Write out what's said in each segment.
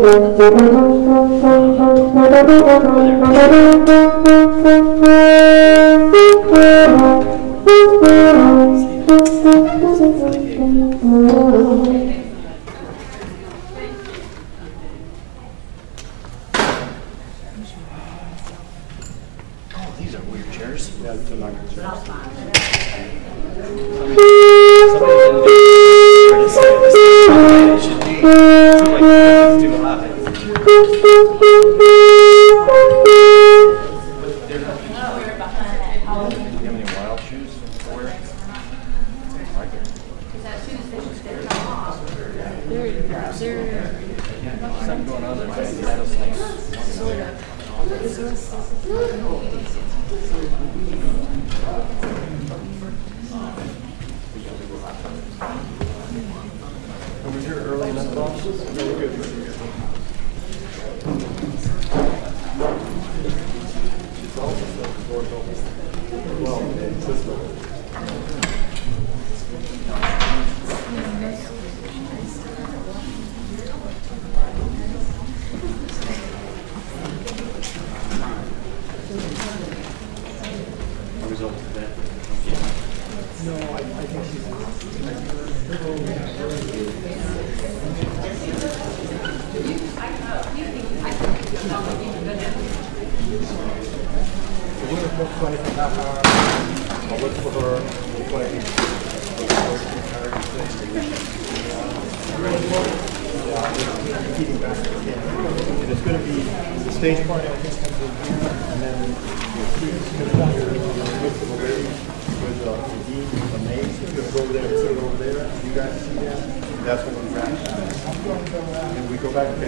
These are weird chairs. Yeah, these are not good chairs. It should be like too high. Do you have any wild shoes to wear? I like it. Something going on there, rattlesnakes. Was here early enough, boss? Really good. She's also the door's open. Well, it's this way. No, I think she's we're going to book 20 for half hour. I'll look for her. We'll play. Repeating back again. And it's going to be the stage party, I think, comes in here, and then it's going to come here with the lady, with the dean, the maid. It's going to go over there and sit over there. You guys see that? That's when we wrap. And we go back and she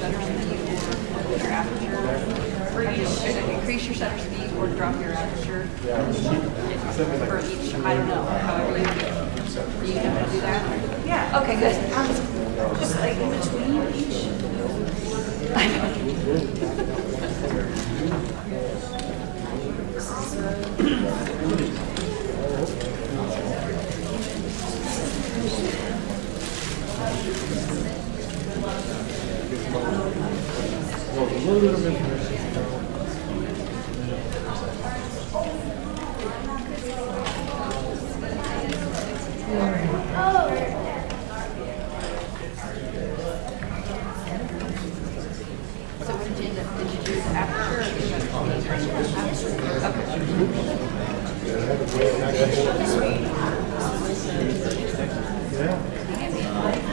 doesn't take a break. Yeah. Increase your shutter speed or drop your aperture for each, I don't know, however you do it. Are you going to do that? Yeah. Okay, good. Just like in between each. I know.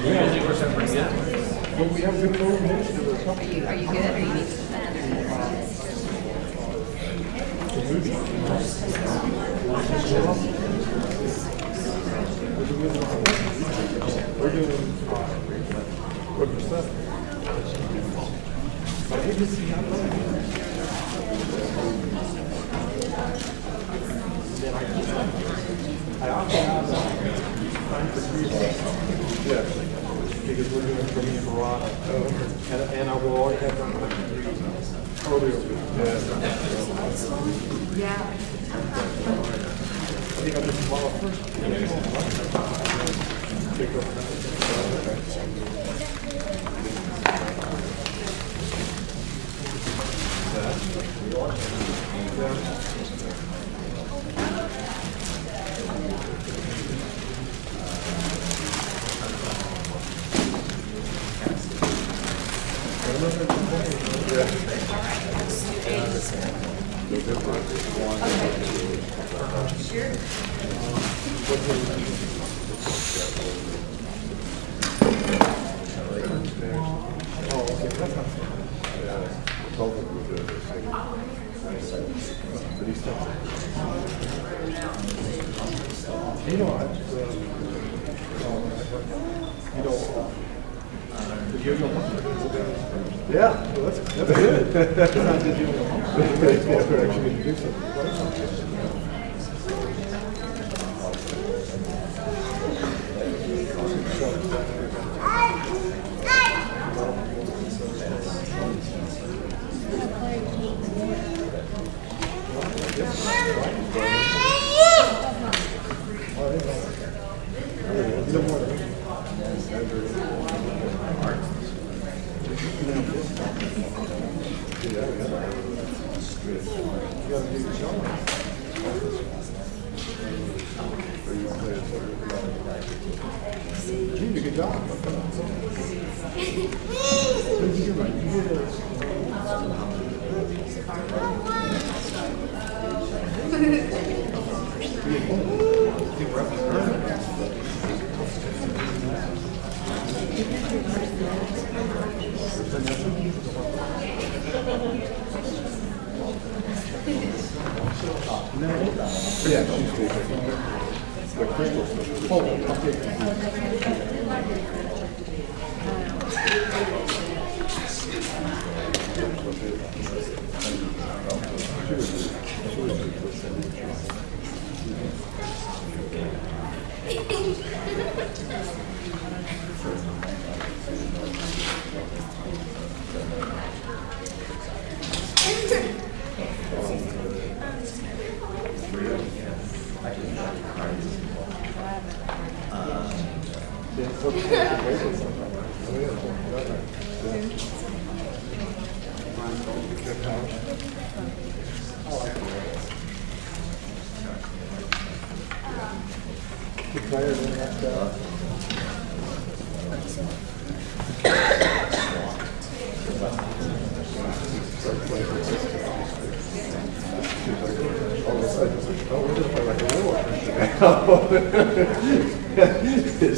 Yeah, I think we're pretty good. Well, we have good coordination of the Are you good, or you need We're doing what percent? But I just see how I often have time for 3 days. Yes. Because we're doing for me and Barrett. And I will always have them earlier. Yeah. I think I'll just follow first. Yeah, well, that's good. That's not just you. Good job. Yeah, she's the crystal. Oh, okay.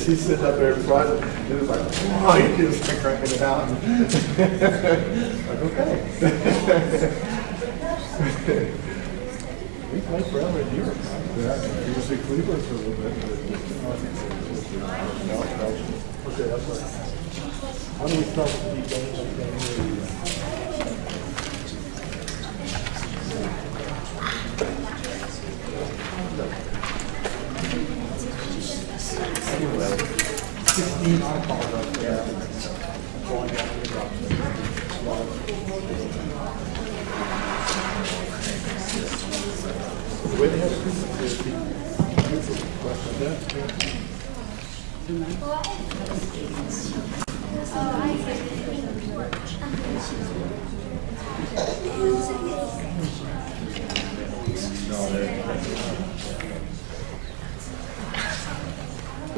She's sitting up there in front, and it's like, oh, you're just like cranking it out. Like, okay. We played forever in Europe. Yeah, we was in Cleveland for a little bit. Okay, that's right. How do we start with the games?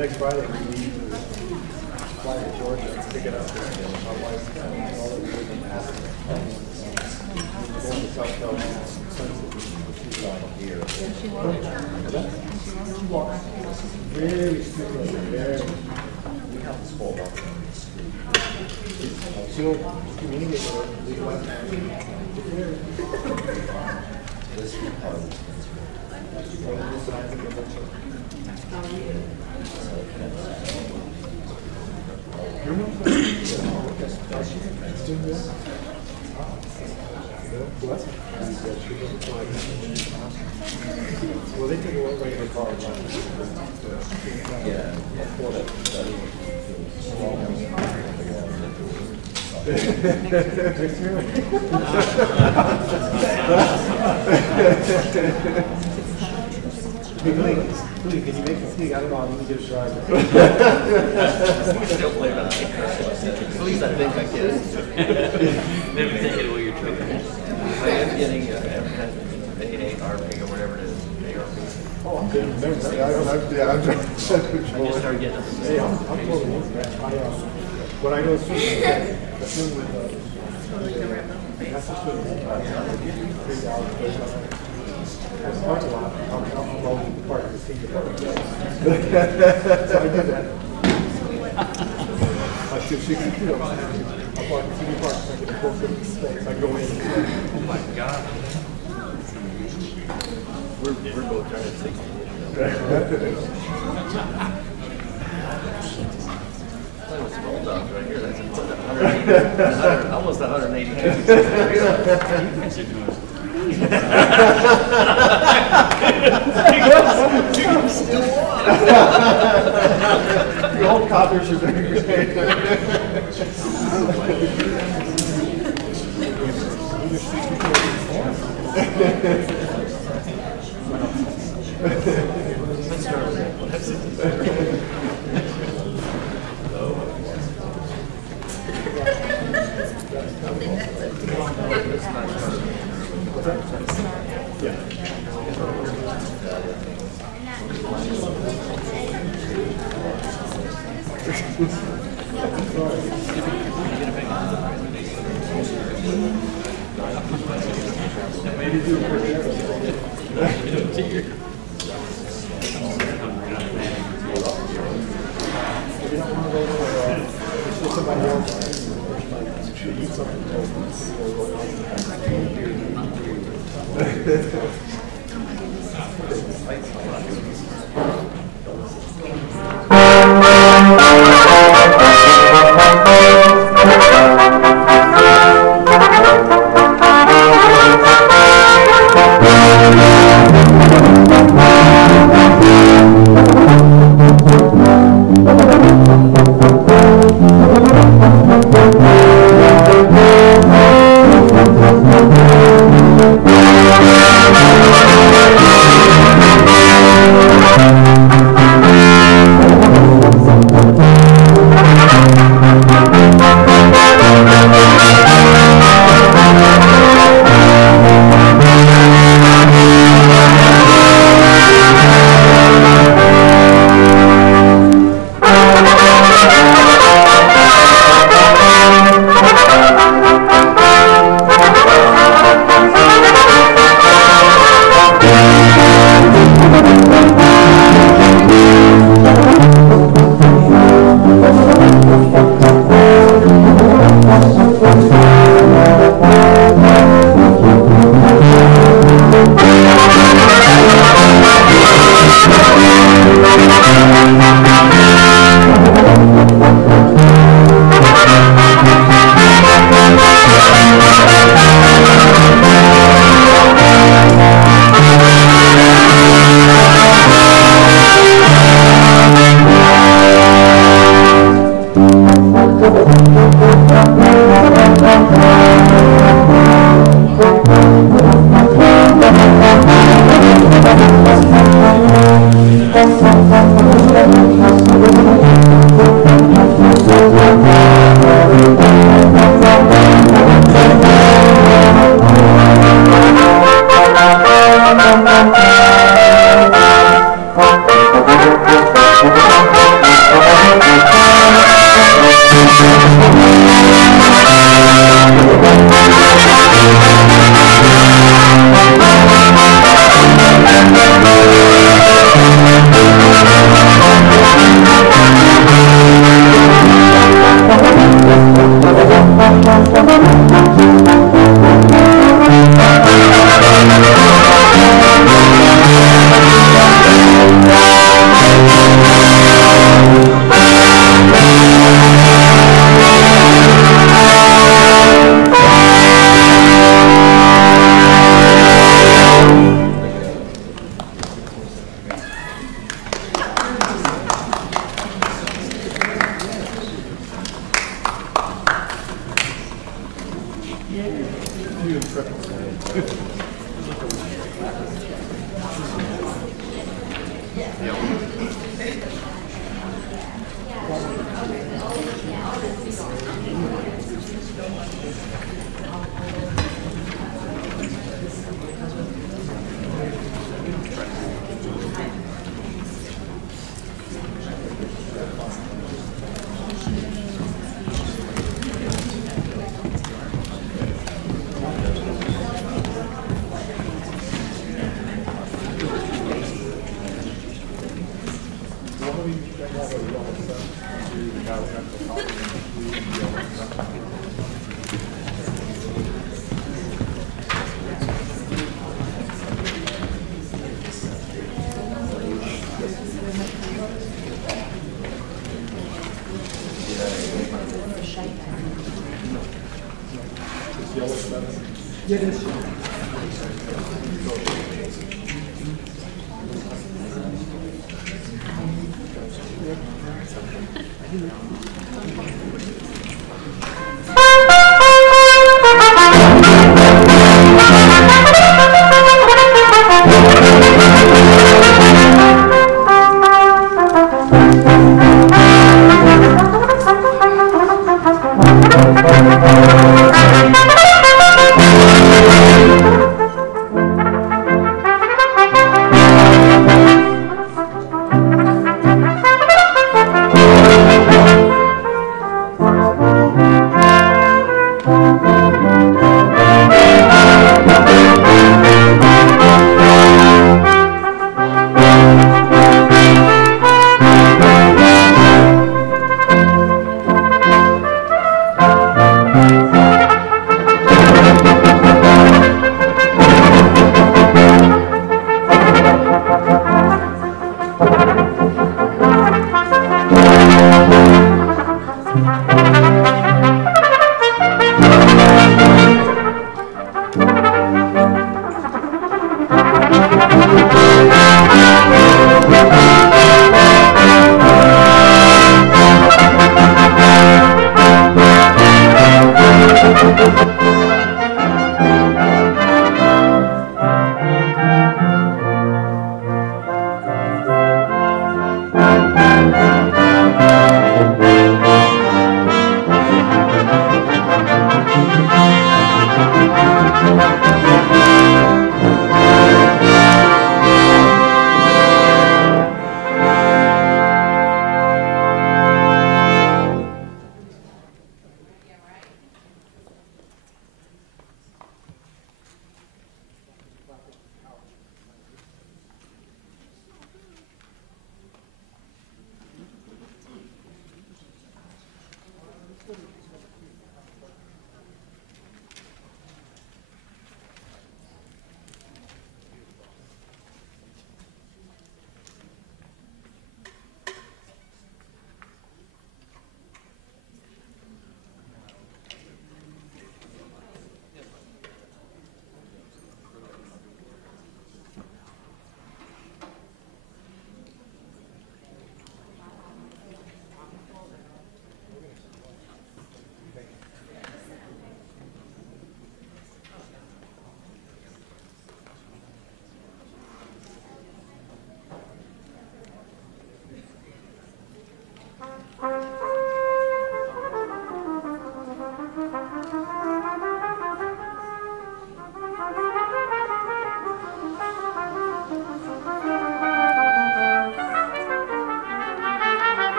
Next Friday, we need to fly to Georgia and pick it up there. My wife's all over the going to South Carolina. She's out here. She walks very slowly. We have to spoil up. still communicate with her. Well, they took a regular car. Yeah. Please, can you make the sneak? I don't know. I'm going to get a try. Still play about it. At least I think I can. Maybe take it away your trigger. I am getting advertisement in AARP or whatever it is. ARP. Oh, I'm good. I'm trying to I just started getting them. Hey, I'm totally into that. When I go swimming, the swim with that's the swim. There's a parking lot. I'm always in the park to see the park. So I do that. I shoot 60 feet up. I park in city park so I get a full space. I go in. Oh my God. We're both trying to 60. Small dogs right here. That's 180, almost 182. The old coppers are doing great.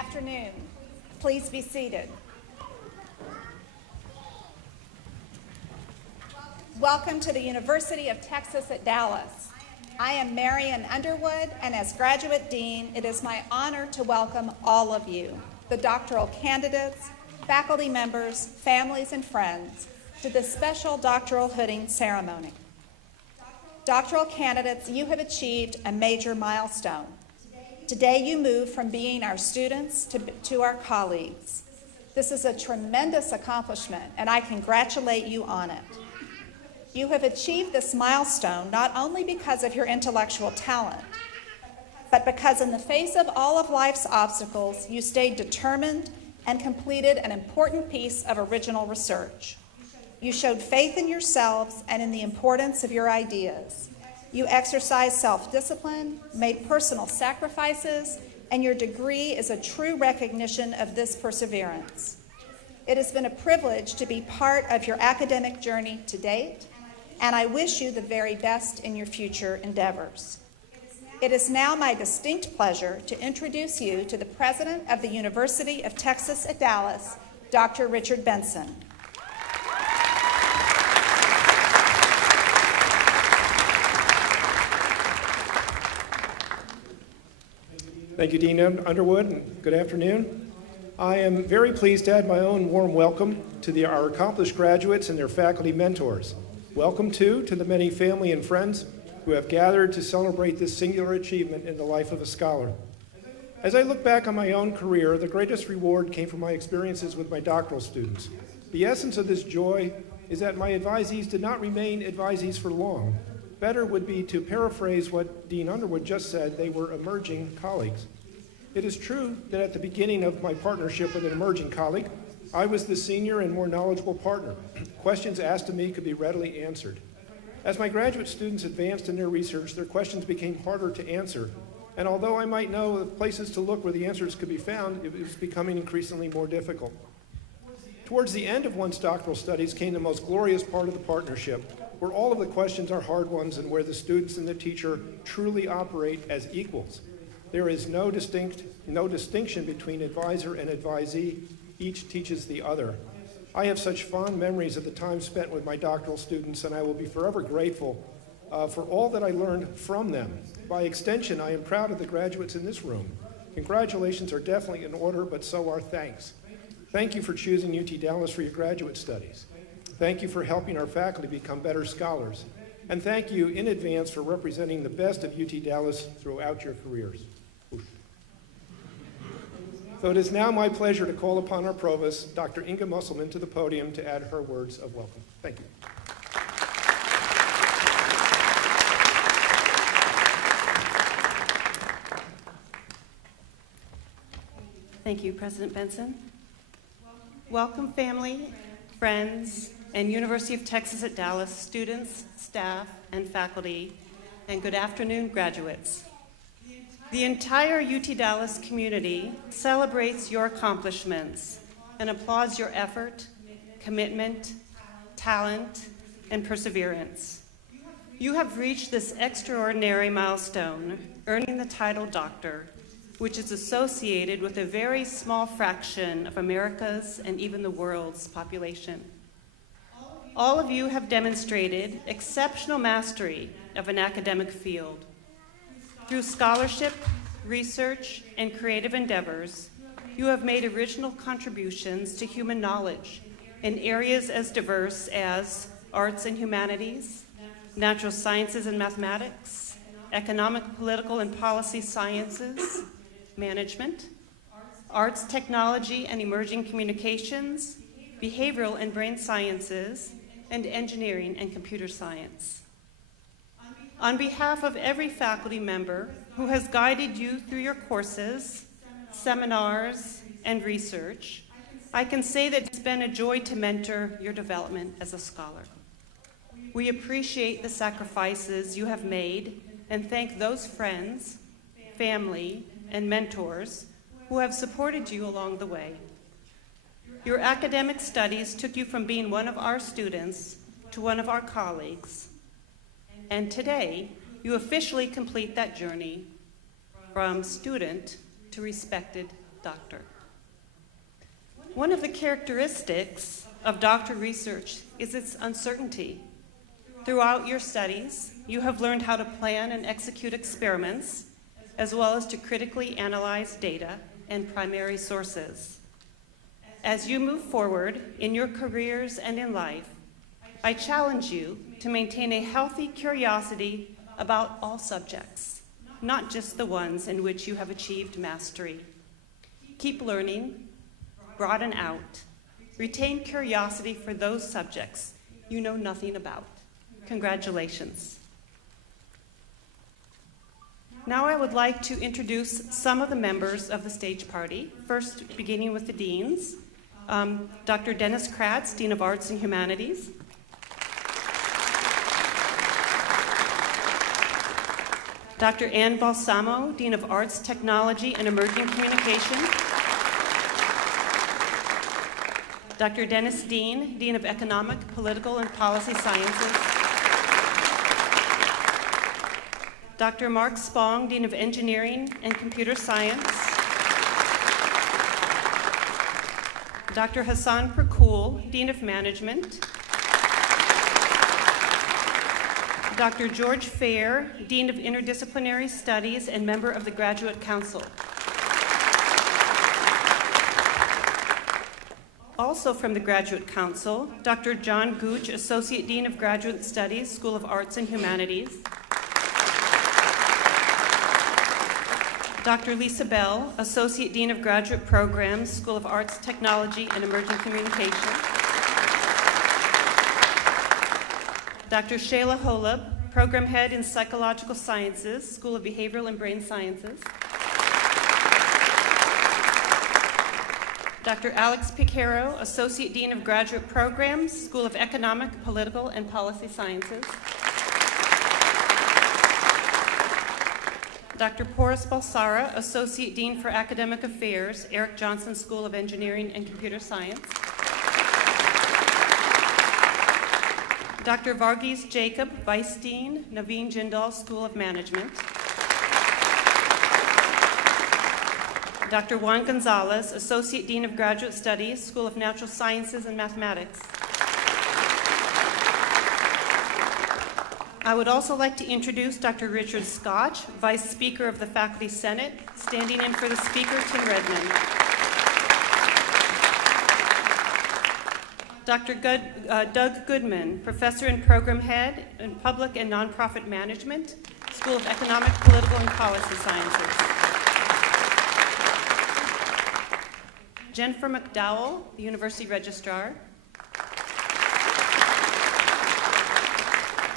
afternoon. Please be seated. Welcome to the University of Texas at Dallas. I am Marian Underwood, and as Graduate Dean, it is my honor to welcome all of you, the doctoral candidates, faculty members, families, and friends, to this special doctoral hooding ceremony. Doctoral candidates, you have achieved a major milestone. Today you move from being our students to our colleagues. This is a tremendous accomplishment, and I congratulate you on it. You have achieved this milestone not only because of your intellectual talent, but because in the face of all of life's obstacles, you stayed determined and completed an important piece of original research. You showed faith in yourselves and in the importance of your ideas. You exercised self-discipline, made personal sacrifices, and your degree is a true recognition of this perseverance. It has been a privilege to be part of your academic journey to date, and I wish you the very best in your future endeavors. It is now my distinct pleasure to introduce you to the President of the University of Texas at Dallas, Dr. Richard Benson. Thank you, Dean Underwood, and good afternoon. I am very pleased to add my own warm welcome to our accomplished graduates and their faculty mentors. Welcome, too, to the many family and friends who have gathered to celebrate this singular achievement in the life of a scholar. As I look back on my own career, the greatest reward came from my experiences with my doctoral students. The essence of this joy is that my advisees did not remain advisees for long. Better would be to paraphrase what Dean Underwood just said: they were emerging colleagues. It is true that at the beginning of my partnership with an emerging colleague, I was the senior and more knowledgeable partner. Questions asked of me could be readily answered. As my graduate students advanced in their research, their questions became harder to answer. And although I might know the places to look where the answers could be found, it was becoming increasingly more difficult. Towards the end of one's doctoral studies came the most glorious part of the partnership, where all of the questions are hard ones and where the students and the teacher truly operate as equals. There is no distinction between advisor and advisee. Each teaches the other. I have such fond memories of the time spent with my doctoral students, and I will be forever grateful for all that I learned from them. By extension, I am proud of the graduates in this room. Congratulations are definitely in order, but so are thanks. Thank you for choosing UT Dallas for your graduate studies. Thank you for helping our faculty become better scholars. And thank you in advance for representing the best of UT Dallas throughout your careers. So it is now my pleasure to call upon our provost, Dr. Inga Musselman, to the podium to add her words of welcome. Thank you. Thank you, President Benson. Welcome, family, friends, and University of Texas at Dallas students, staff, and faculty, and good afternoon, graduates. The entire UT Dallas community celebrates your accomplishments and applauds your effort, commitment, talent, and perseverance. You have reached this extraordinary milestone, earning the title Doctor, which is associated with a very small fraction of America's and even the world's population. All of you have demonstrated exceptional mastery of an academic field. Through scholarship, research, and creative endeavors, you have made original contributions to human knowledge in areas as diverse as arts and humanities, natural sciences and mathematics, economic, political, and policy sciences, management, arts, technology, and emerging communications, behavioral and brain sciences, and engineering and computer science. On behalf of every faculty member who has guided you through your courses, seminars, and research, I can say that it's been a joy to mentor your development as a scholar. We appreciate the sacrifices you have made and thank those friends, family, and mentors who have supported you along the way. Your academic studies took you from being one of our students to one of our colleagues. And today, you officially complete that journey from student to respected Untitled.Dr. One of the characteristics of doctoral research is its uncertainty. Throughout your studies, you have learned how to plan and execute experiments, as well as to critically analyze data and primary sources. As you move forward in your careers and in life, I challenge you to maintain a healthy curiosity about all subjects, not just the ones in which you have achieved mastery. Keep learning, broaden out, retain curiosity for those subjects you know nothing about. Congratulations. Now I would like to introduce some of the members of the stage party, first beginning with the deans. Dr. Dennis Kratz, Dean of Arts and Humanities. Dr. Ann Balsamo, Dean of Arts, Technology, and Emerging Communication. Dr. Dennis Dean, Dean of Economic, Political, and Policy Sciences. Dr. Mark Spong, Dean of Engineering and Computer Science. Dr. Hassan Perkul, Dean of Management. Dr. George Fair, Dean of Interdisciplinary Studies and member of the Graduate Council. Also from the Graduate Council, Dr. John Gooch, Associate Dean of Graduate Studies, School of Arts and Humanities. Dr. Lisa Bell, Associate Dean of Graduate Programs, School of Arts, Technology, and Emerging Communication. Dr. Shayla Holub, Program Head in Psychological Sciences, School of Behavioral and Brain Sciences. Dr. Alex Picaro, Associate Dean of Graduate Programs, School of Economic, Political, and Policy Sciences. Dr. Porus Balsara, Associate Dean for Academic Affairs, Eric Johnson School of Engineering and Computer Science. Dr. Varghese Jacob, Vice Dean, Naveen Jindal School of Management. Dr. Juan Gonzalez, Associate Dean of Graduate Studies, School of Natural Sciences and Mathematics. I would also like to introduce Dr. Richard Scotch, Vice Speaker of the Faculty Senate, standing in for the Speaker, Tim Redmond. Dr. Doug Goodman, Professor and Program Head in Public and Nonprofit Management, School of Economic, Political, and Policy Sciences. Jennifer McDowell, the University Registrar.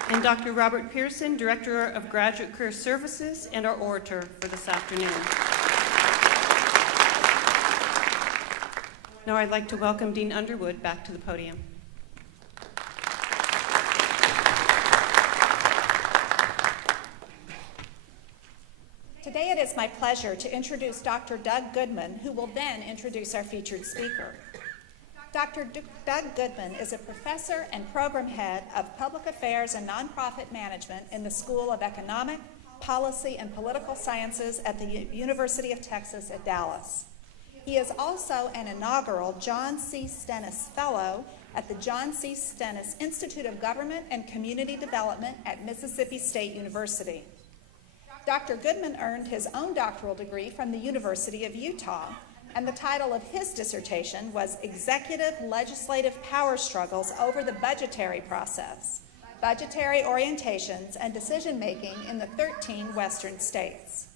And Dr. Robert Pearson, Director of Graduate Career Services, and our orator for this afternoon. Now I'd like to welcome Dean Underwood back to the podium. Today it is my pleasure to introduce Dr. Doug Goodman, who will then introduce our featured speaker. Dr. Doug Goodman is a professor and program head of Public Affairs and Nonprofit Management in the School of Economic, Policy, and Political Sciences at the University of Texas at Dallas. He is also an inaugural John C. Stennis Fellow at the John C. Stennis Institute of Government and Community Development at Mississippi State University. Dr. Goodman earned his own doctoral degree from the University of Utah, and the title of his dissertation was Executive Legislative Power Struggles Over the Budgetary Process, Budgetary Orientations and Decision-Making in the 13 Western States.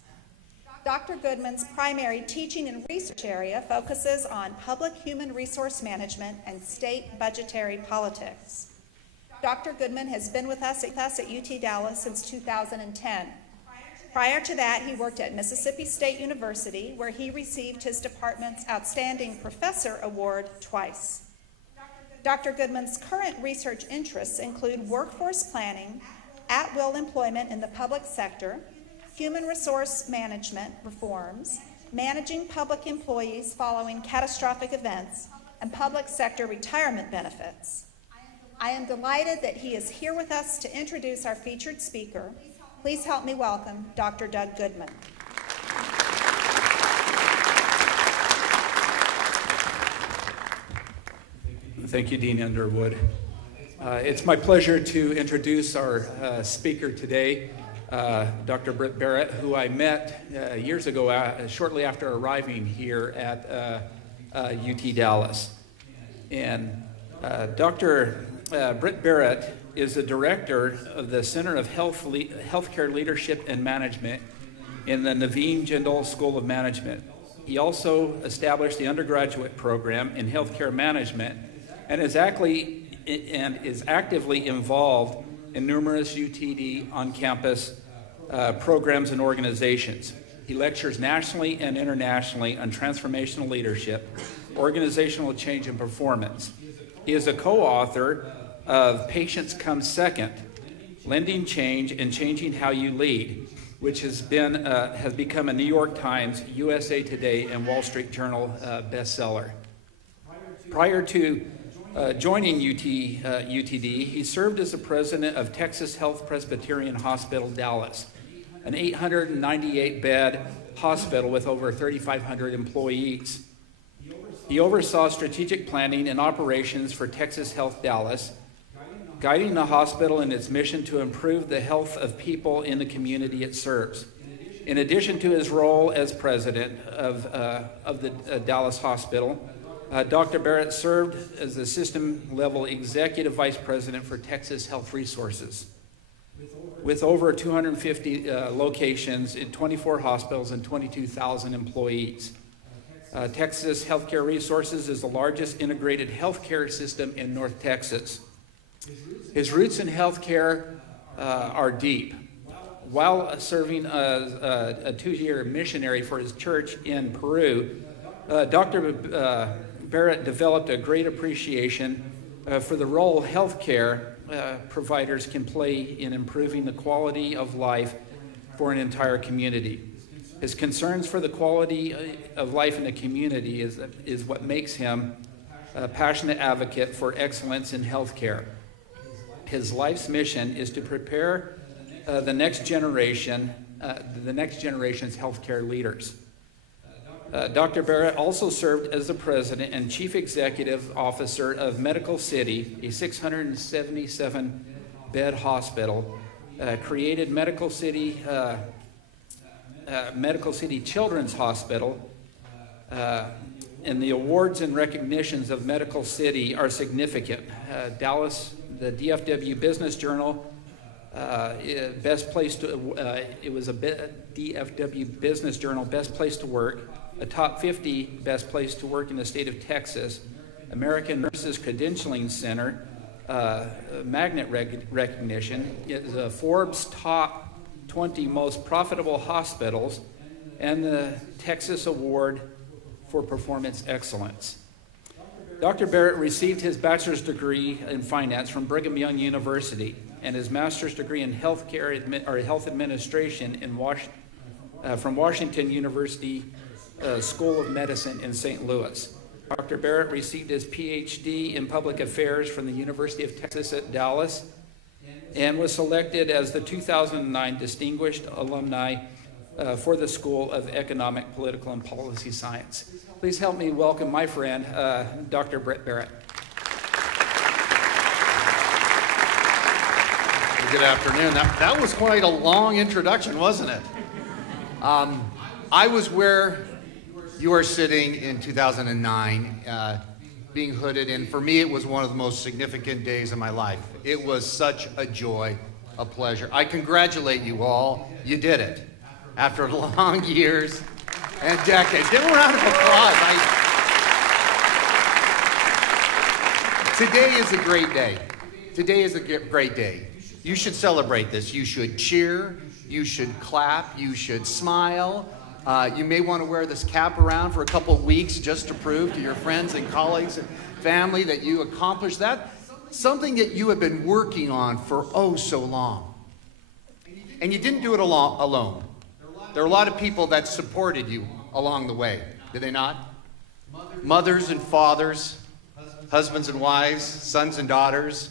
Dr. Goodman's primary teaching and research area focuses on public human resource management and state budgetary politics. Dr. Goodman has been with us at UT Dallas since 2010. Prior to that, he worked at Mississippi State University, where he received his department's Outstanding Professor Award twice. Dr. Goodman's current research interests include workforce planning, at-will employment in the public sector, human resource management reforms, managing public employees following catastrophic events, and public sector retirement benefits. I am delighted that he is here with us to introduce our featured speaker. Please help me welcome Dr. Doug Goodman. Thank you, Dean Underwood. It's my pleasure to introduce our speaker today, Dr. Barrett, who I met years ago, shortly after arriving here at UT Dallas. And Dr. Barrett is the director of the Center of Healthcare Leadership and Management in the Naveen Jindal School of Management. He also established the undergraduate program in healthcare management and is actively involved in numerous UTD on-campus programs and organizations. He lectures nationally and internationally on transformational leadership, organizational change, and performance. He is a co-author of Patients Come Second, Lending Change and Changing How You Lead, which has become a New York Times, USA Today, and Wall Street Journal bestseller. Prior to joining UTD, he served as the president of Texas Health Presbyterian Hospital, Dallas, an 898-bed hospital with over 3,500 employees. He oversaw strategic planning and operations for Texas Health Dallas, guiding the hospital in its mission to improve the health of people in the community it serves. In addition to his role as president of the Dallas Hospital, Dr. Barrett served as the system-level executive vice president for Texas Health Resources, with over 250 locations in 24 hospitals and 22,000 employees. Texas Healthcare Resources is the largest integrated healthcare system in North Texas. His roots in healthcare are deep. While serving as a 2-year missionary for his church in Peru, Dr. Barrett developed a great appreciation for the role healthcare providers can play in improving the quality of life for an entire community. His concerns for the quality of life in the community is what makes him a passionate advocate for excellence in healthcare. His life's mission is to prepare the next generation's healthcare leaders. Dr. Barrett also served as the president and chief executive officer of Medical City, a 677-bed hospital, created Medical City Children's Hospital, and the awards and recognitions of Medical City are significant. Dallas, the DFW Business Journal, it was a DFW Business Journal Best Place to Work, a top 50 best place to work in the state of Texas, American Nurses Credentialing Center, magnet recognition, is a Forbes top 20 most profitable hospitals, and the Texas Award for Performance Excellence. Dr. Barrett received his bachelor's degree in finance from Brigham Young University and his master's degree in health administration from Washington University School of Medicine in St. Louis. Dr. Barrett received his PhD in public affairs from the University of Texas at Dallas and was selected as the 2009 Distinguished Alumni for the School of Economic, Political, and Policy Science. Please help me welcome my friend, Dr. Barrett. Good afternoon. That was quite a long introduction, wasn't it? I was where you are sitting in 2009, being hooded, and for me it was one of the most significant days of my life. It was such a joy, a pleasure. I congratulate you all. You did it. After long years and decades. Give a round of applause. Today is a great day. Today is a great day. You should celebrate this. You should cheer. You should clap. You should smile. You may want to wear this cap around for a couple of weeks just to prove to your friends and colleagues and family that you accomplished that. Something that you have been working on for oh so long. And you didn't do it alone. There are a lot of people that supported you along the way, did they not? Mothers and fathers, husbands and wives, sons and daughters,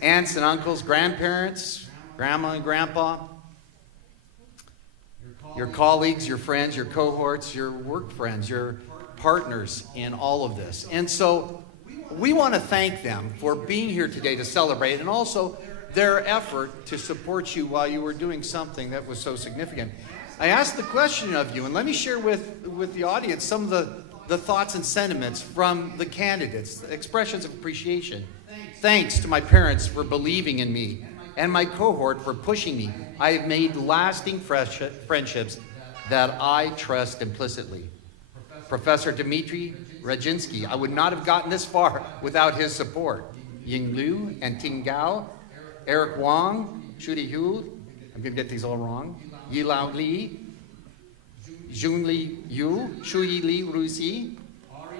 aunts and uncles, grandparents, grandma and grandpa, your colleagues, your friends, your cohorts, your work friends, your partners in all of this. And so we want to thank them for being here today to celebrate, and also their effort to support you while you were doing something that was so significant. I asked the question of you, and let me share with the audience some of the thoughts and sentiments from the candidates, expressions of appreciation. Thanks to my parents for believing in me, and my cohort for pushing me. I have made lasting friendships that I trust implicitly. Professor Dmitry Rajinsky, I would not have gotten this far without his support. Ying Liu and Ting Gao, Eric Wang, Shudi Hu, I'm going to get these all wrong, Yi Lao Li, Junli Yu, Shuyi Li Rusi,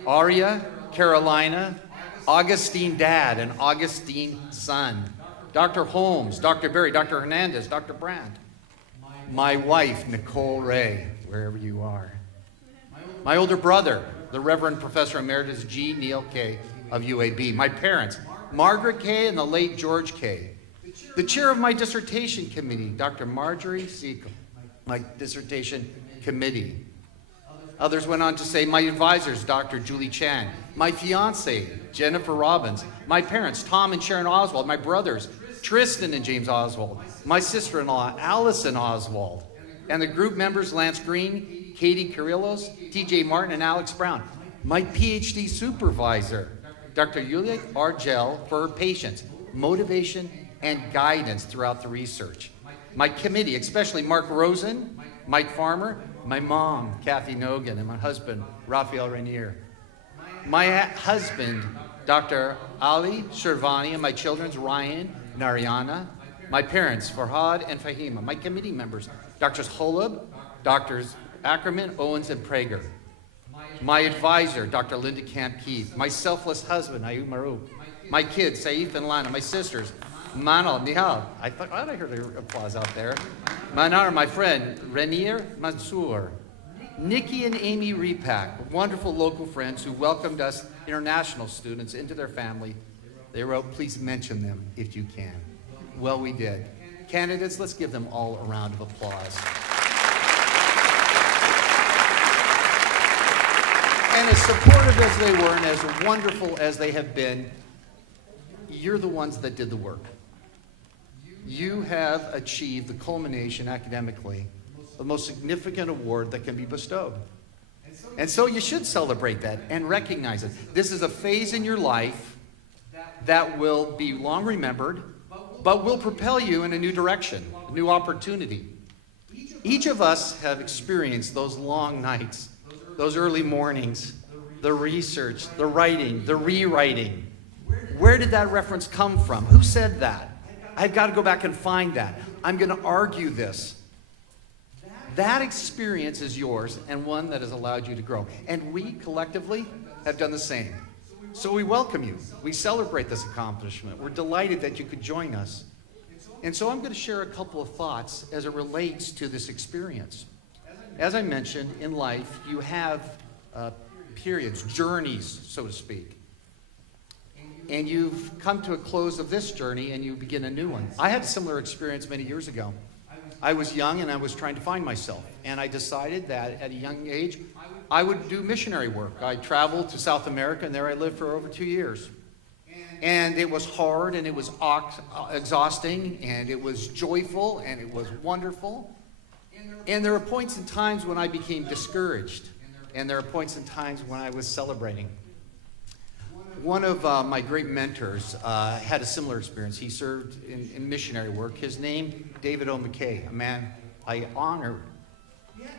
Aria, Carolina, Augustine Dad and Augustine Son, Dr. Holmes, Dr. Barrett, Dr. Hernandez, Dr. Brandt, my wife, Nicole Ray, wherever you are, my older brother, the Reverend Professor Emeritus G. Neil K. of UAB, my parents, Margaret K. and the late George K., the chair of my dissertation committee, Dr. Marjorie Seacole, my dissertation committee. Others went on to say, my advisors, Dr. Julie Chan, my fiance, Jennifer Robbins, my parents, Tom and Sharon Oswald, my brothers, Tristan and James Oswald, my sister-in-law, Allison Oswald, and the group members, Lance Green, Katie Kirillos, TJ Martin, and Alex Brown, my PhD supervisor, Dr. Yulia Argel, for her patience, motivation, and guidance throughout the research. My committee, especially Mark Rosen, Mike Farmer, my mom, Kathy Nogan, and my husband, Raphael Rainier. My husband, Dr. Ali Shervani, and my children, Ryan and Ariana. My parents, Farhad and Fahima. My committee members, Drs. Holub, Drs. Ackerman, Owens, and Prager. My advisor, Dr. Linda Camp Keith. My selfless husband, Ayub Marou. My kids, Saif and Lana. My sisters, Manal, Nihal. I thought I heard an applause out there. Manar, my friend, Renier Mansour. Nikki and Amy Repack, wonderful local friends who welcomed us international students into their family. They wrote, please mention them if you can. Well, we did. Candidates, let's give them all a round of applause. And as supportive as they were and as wonderful as they have been, you're the ones that did the work. You have achieved the culmination academically, the most significant award that can be bestowed. And so you should celebrate that and recognize it. This is a phase in your life that will be long remembered, but will propel you in a new direction, a new opportunity. Each of us have experienced those long nights, those early mornings, the research, the writing, the rewriting. Where did that reference come from? Who said that? I've got to go back and find that. I'm going to argue this. That experience is yours and one that has allowed you to grow. And we collectively have done the same. So we welcome you. We celebrate this accomplishment. We're delighted that you could join us. And so I'm going to share a couple of thoughts as it relates to this experience. As I mentioned, in life, you have periods, journeys, so to speak. And you've come to a close of this journey and you begin a new one. I had a similar experience many years ago. I was young and I was trying to find myself. And I decided that at a young age, I would do missionary work. I traveled to South America and there I lived for over 2 years. And it was hard and it was exhausting and it was joyful and it was wonderful. And there were points and times when I became discouraged. And there are points and times when I was celebrating. One of my great mentors had a similar experience. He served in missionary work. His name, David O. McKay, a man I honor.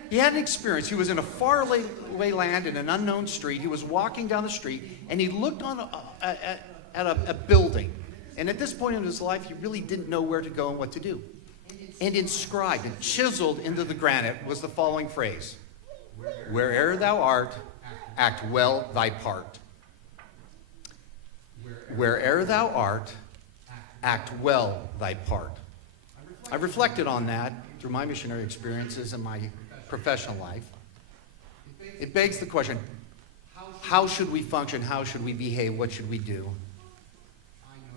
He had an experience. He was in a faraway land in an unknown street. He was walking down the street, and he looked on at a building. And at this point in his life, he really didn't know where to go and what to do. And inscribed and chiseled into the granite was the following phrase: "Where'er thou art, act well thy part." Where'er thou art, act well thy part. I've reflected on that through my missionary experiences and my professional life. It begs the question, how should we function? How should we behave? What should we do?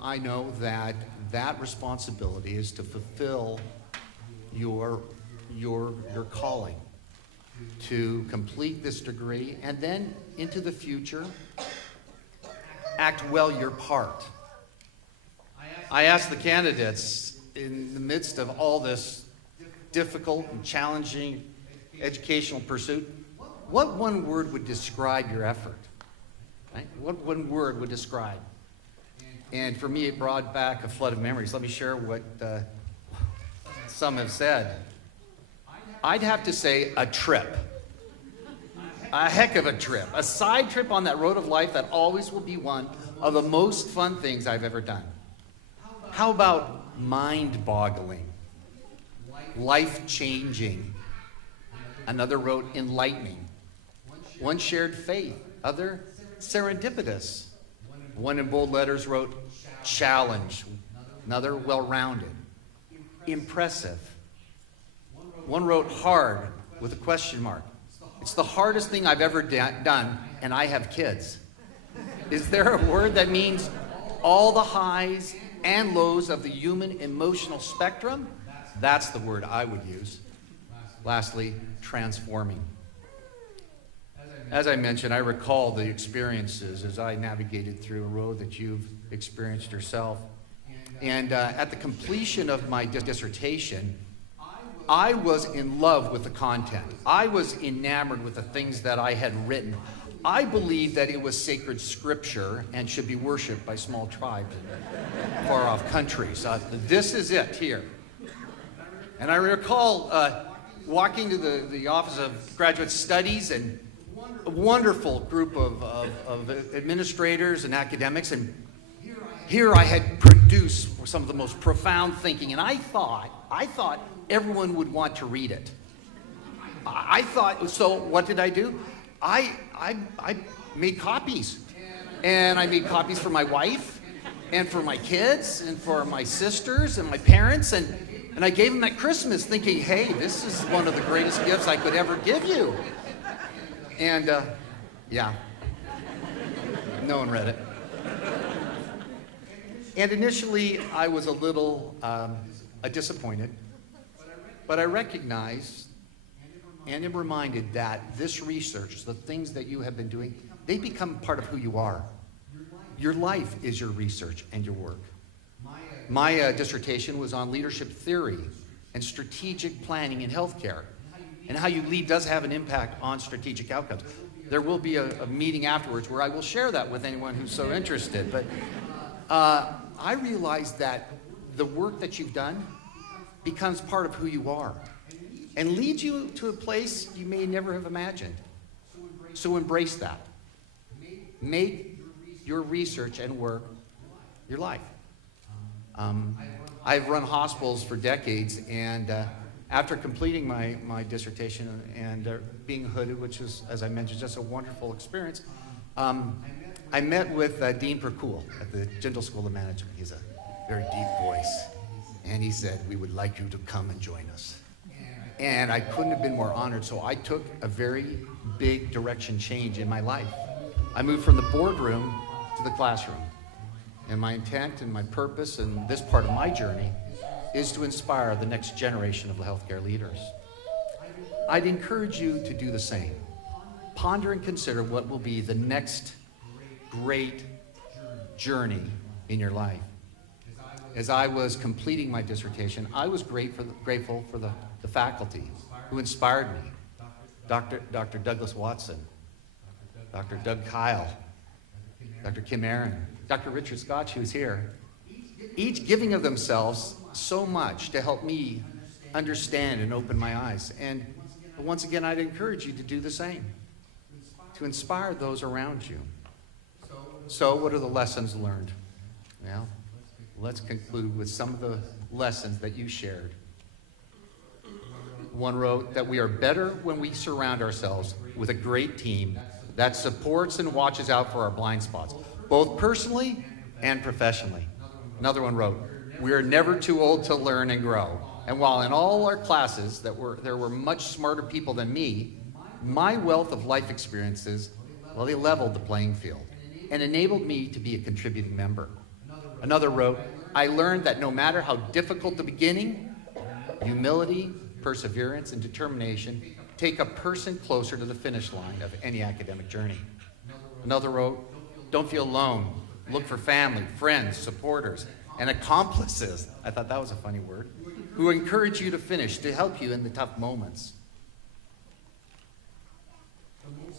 I know that that responsibility is to fulfill your calling, to complete this degree, and then into the future, act well your part. I asked the candidates in the midst of all this difficult and challenging educational pursuit, what one word would describe your effort? Right? What one word would describe? And for me, it brought back a flood of memories. Let me share what some have said. I'd have to say a trip. A heck of a trip. A side trip on that road of life that always will be one of the most fun things I've ever done. How about mind-boggling? Life-changing. Another wrote enlightening. One shared faith. Other serendipitous. One in bold letters wrote challenge. Another well-rounded. Impressive. One wrote hard with a question mark. It's the hardest thing I've ever done, and I have kids. Is there a word that means all the highs and lows of the human emotional spectrum? That's the word I would use. Lastly, transforming. As I mentioned, I recall the experiences as I navigated through a road that you've experienced yourself. And at the completion of my dissertation, I was in love with the content. I was enamored with the things that I had written. I believed that it was sacred scripture and should be worshipped by small tribes in far-off countries. This is it here. And I recall walking to the Office of Graduate Studies, and a wonderful group of administrators and academics, and here I had produced some of the most profound thinking, and I thought everyone would want to read it. I thought, so what did I do? I made copies. And I made copies for my wife, and for my kids, and for my sisters, and my parents, and I gave them at Christmas thinking, hey, this is one of the greatest gifts I could ever give you. And, yeah, no one read it. And initially, I was a little disappointed. But I recognized and am reminded that this research, the things that you have been doing, they become part of who you are. Your life is your research and your work. My dissertation was on leadership theory and strategic planning in healthcare, and how you lead does have an impact on strategic outcomes. There will be a meeting afterwards where I will share that with anyone who's so interested. But I realized that the work that you've done becomes part of who you are and leads you to a place you may never have imagined. So embrace that. Make your research and work your life. I've run hospitals for decades, and after completing my dissertation and being hooded, which was, as I mentioned, just a wonderful experience, I met with Dean Percool at the Jindal School of Management. He's a very deep voice. And he said, we would like you to come and join us. And I couldn't have been more honored, so I took a very big direction change in my life. I moved from the boardroom to the classroom. And my intent and my purpose and this part of my journey is to inspire the next generation of healthcare leaders. I'd encourage you to do the same. Ponder and consider what will be the next great journey in your life. As I was completing my dissertation, I was grateful for the faculty who inspired me. Dr. Douglas Watson, Dr. Doug Kyle, Dr. Kim Aaron, Dr. Richard Scotch, who's here, each giving of themselves so much to help me understand and open my eyes. And once again, I'd encourage you to do the same, to inspire those around you. So what are the lessons learned? Well, let's conclude with some of the lessons that you shared. One wrote that we are better when we surround ourselves with a great team that supports and watches out for our blind spots, both personally and professionally. Another one wrote, we are never too old to learn and grow. And while in all our classes there were much smarter people than me, my wealth of life experiences, well, they leveled the playing field and enabled me to be a contributing member. Another wrote, I learned that no matter how difficult the beginning, humility, perseverance, and determination take a person closer to the finish line of any academic journey. Another wrote, don't feel alone. Look for family, friends, supporters, and accomplices. I thought that was a funny word. Who encourage you to finish, to help you in the tough moments.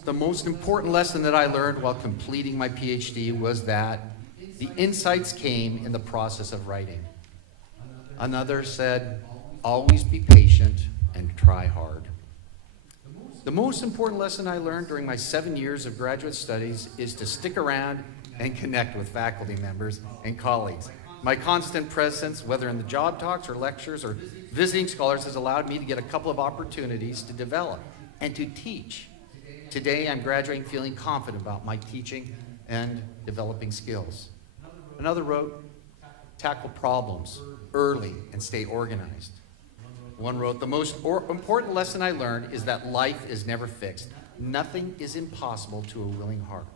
The most important lesson that I learned while completing my PhD was that the insights came in the process of writing. Another said, always be patient and try hard. The most important lesson I learned during my 7 years of graduate studies is to stick around and connect with faculty members and colleagues. My constant presence, whether in the job talks or lectures or visiting scholars, has allowed me to get a couple of opportunities to develop and to teach. Today, I'm graduating feeling confident about my teaching and developing skills. Another wrote, tackle problems early and stay organized. One wrote, the most important lesson I learned is that life is never fixed. Nothing is impossible to a willing heart.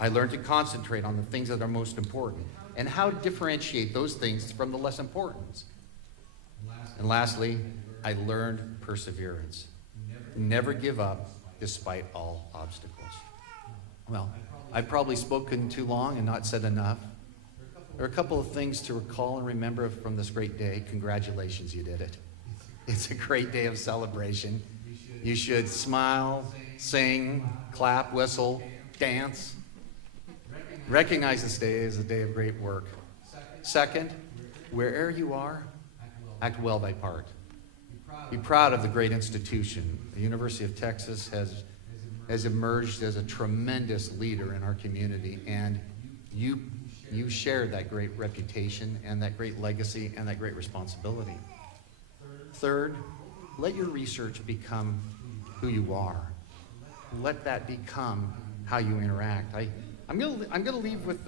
I learned to concentrate on the things that are most important and how to differentiate those things from the less important. And lastly, I learned perseverance. Never give up despite all obstacles. Well, I've probably spoken too long and not said enough. There are a couple of things to recall and remember from this great day. Congratulations, you did it. It's a great day of celebration. You should smile, sing, clap, whistle, dance. Recognize this day as a day of great work. Second, wherever you are, act well thy part. Be proud of the great institution. The University of Texas has emerged as a tremendous leader in our community, and you share that great reputation and that great legacy and that great responsibility. Third, let your research become who you are. Let that become how you interact. I'm gonna leave with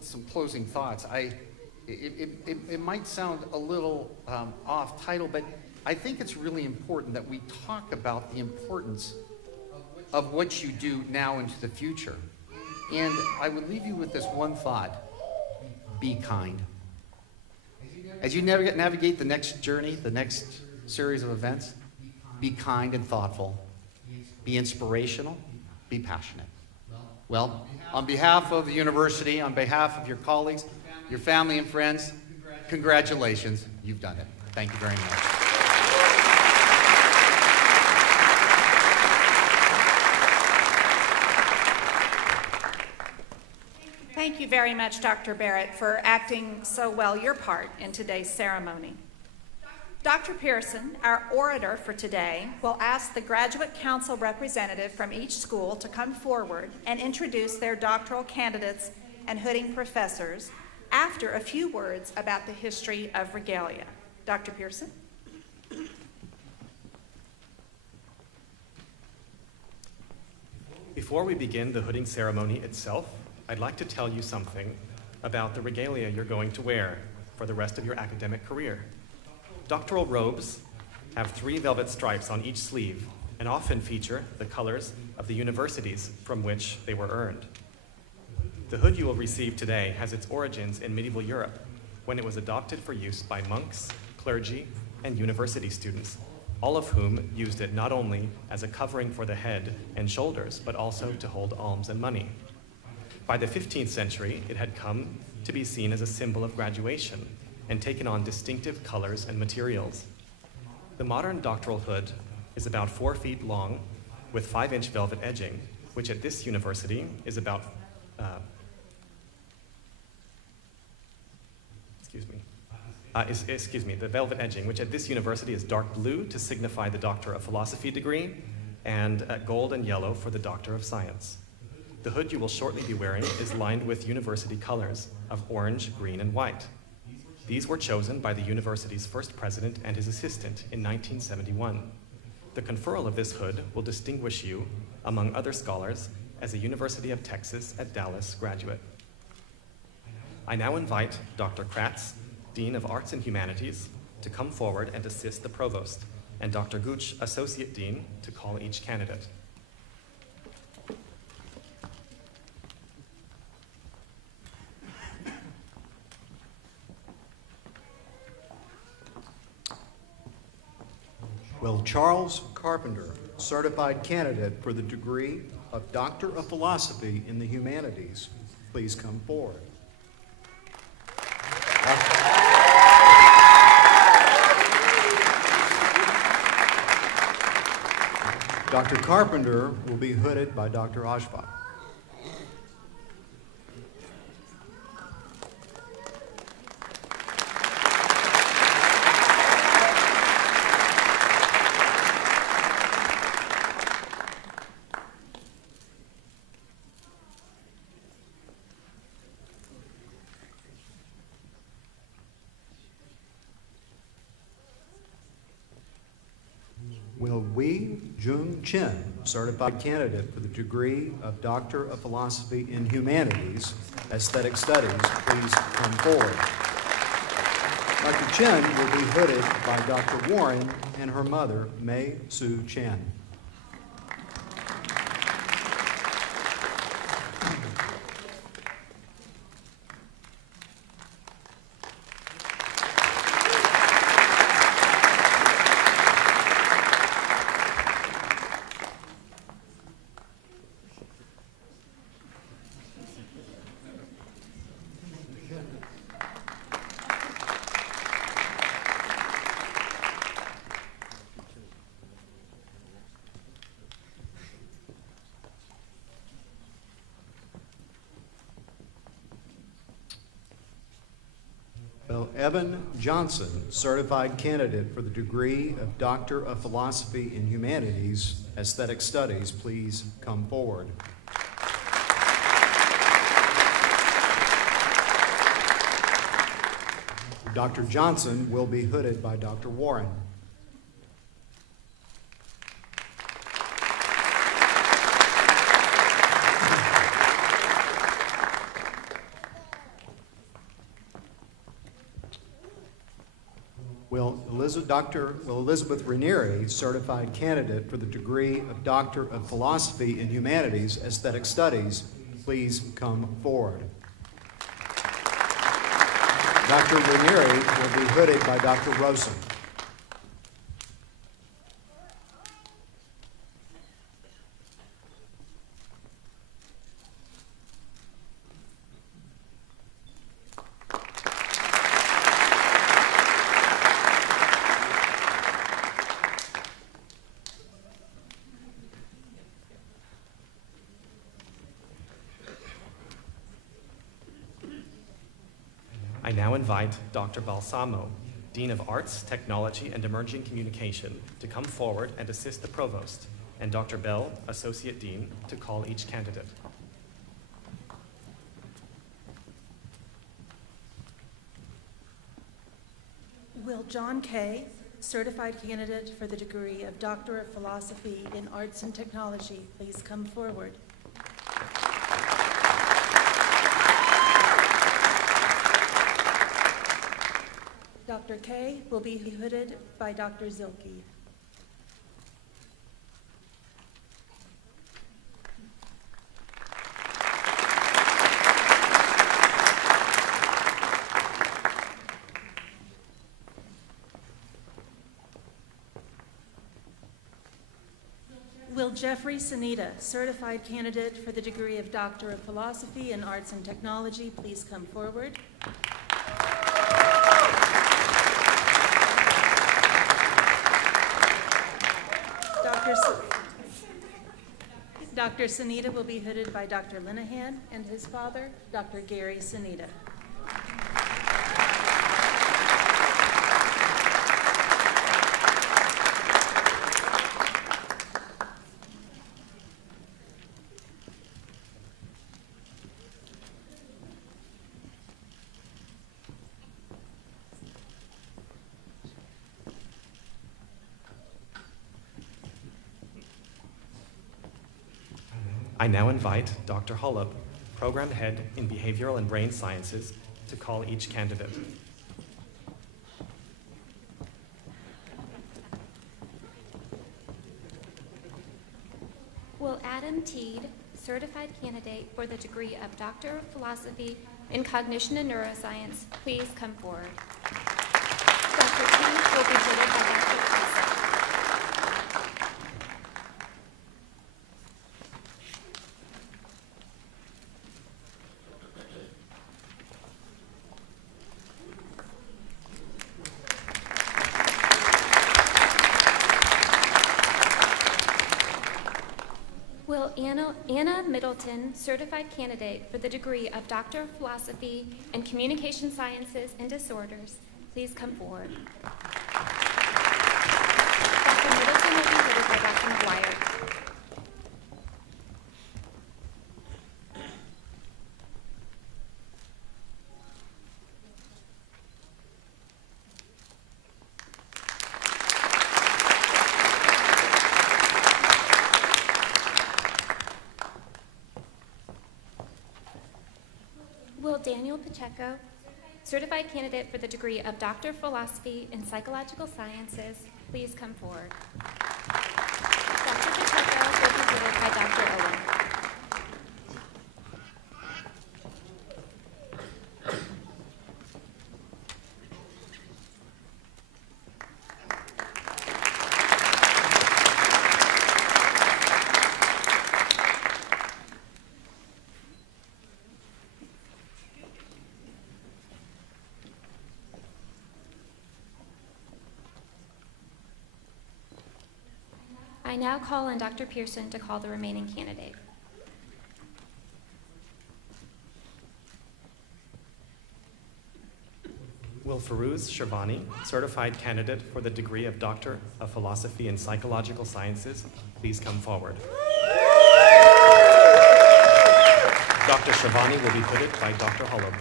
some closing thoughts. It might sound a little off title, but I think it's really important that we talk about the importance of what you do now into the future. And I would leave you with this one thought. Be kind. As you navigate the next journey, the next series of events, be kind and thoughtful. Be inspirational. Be passionate. Well, on behalf of the university, on behalf of your colleagues, your family and friends, congratulations. You've done it. Thank you very much. Thank you very much, Dr. Barrett, for acting so well your part in today's ceremony. Dr. Pearson, our orator for today, will ask the Graduate Council representative from each school to come forward and introduce their doctoral candidates and Hooding professors after a few words about the history of regalia. Dr. Pearson? Before we begin the Hooding ceremony itself, I'd like to tell you something about the regalia you're going to wear for the rest of your academic career. Doctoral robes have 3 velvet stripes on each sleeve and often feature the colors of the universities from which they were earned. The hood you will receive today has its origins in medieval Europe, when it was adopted for use by monks, clergy, and university students, all of whom used it not only as a covering for the head and shoulders, but also to hold alms and money. By the 15th century, it had come to be seen as a symbol of graduation and taken on distinctive colors and materials. The modern doctoral hood is about 4 feet long with 5-inch velvet edging, which at this university is about, the velvet edging, which at this university is dark blue to signify the Doctor of Philosophy degree, and gold and yellow for the Doctor of Science. The hood you will shortly be wearing is lined with university colors of orange, green, and white. These were chosen by the university's first president and his assistant in 1971. The conferral of this hood will distinguish you, among other scholars, as a University of Texas at Dallas graduate. I now invite Dr. Kratz, Dean of Arts and Humanities, to come forward and assist the provost, and Dr. Gooch, Associate Dean, to call each candidate. Will Charles Carpenter, certified candidate for the degree of Doctor of Philosophy in the Humanities, please come forward. Dr. Carpenter will be hooded by Dr. Oshbach. Will Wei Jung Chen, certified candidate for the degree of Doctor of Philosophy in Humanities, Aesthetic Studies, please come forward. Dr. Chen will be hooded by Dr. Warren and her mother, Mei Sue Chen. Well, Evan Johnson, certified candidate for the degree of Doctor of Philosophy in Humanities, Aesthetic Studies, please come forward. Dr. Johnson will be hooded by Dr. Warren. Will Elizabeth Ranieri, certified candidate for the degree of Doctor of Philosophy in Humanities, Aesthetic Studies, please come forward. Dr. Ranieri will be hooded by Dr. Rosen. I now invite Dr. Balsamo, Dean of Arts, Technology, and Emerging Communication, to come forward and assist the Provost, and Dr. Bell, Associate Dean, to call each candidate. Will John Kay, certified candidate for the degree of Doctor of Philosophy in Arts and Technology, please come forward? Dr. Kay will be hooded by Dr. Zilke. Will Jeffrey Sanita, certified candidate for the degree of Doctor of Philosophy in Arts and Technology, please come forward? Dr. Sanita will be hooded by Dr. Linehan and his father, Dr. Gary Sanita. I now invite Dr. Holub, Program Head in Behavioral and Brain Sciences, to call each candidate. Will Adam Teed, certified candidate for the degree of Doctor of Philosophy in Cognition and Neuroscience, please come forward. Dr. Teed will be hooded by Dr. Price. Will Anna Middleton, certified candidate for the degree of Doctor of Philosophy in Communication Sciences and Disorders, please come forward. Dr. Middleton will be headed by Dr. McGuire. Will Daniel Pacheco, certified candidate for the degree of Doctor of Philosophy in Psychological Sciences, please come forward. Dr. Pacheco will be headed by Dr. Owen. I now call on Dr. Pearson to call the remaining candidate. Will Farouz Shervani, certified candidate for the degree of Doctor of Philosophy in Psychological Sciences, please come forward. Dr. Shervani will be hooded by Dr. Holub.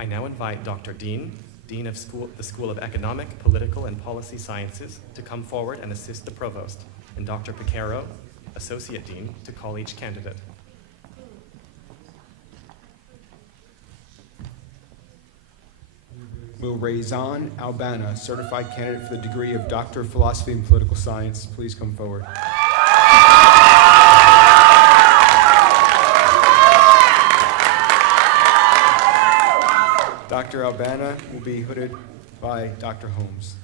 I now invite Dr. Dean of the School of Economic, Political, and Policy Sciences, to come forward and assist the Provost, and Dr. Picaro, Associate Dean, to call each candidate. Will Raizan Albana, certified candidate for the degree of Doctor of Philosophy in Political Science, please come forward. Dr. Albana will be hooded by Dr. Holmes.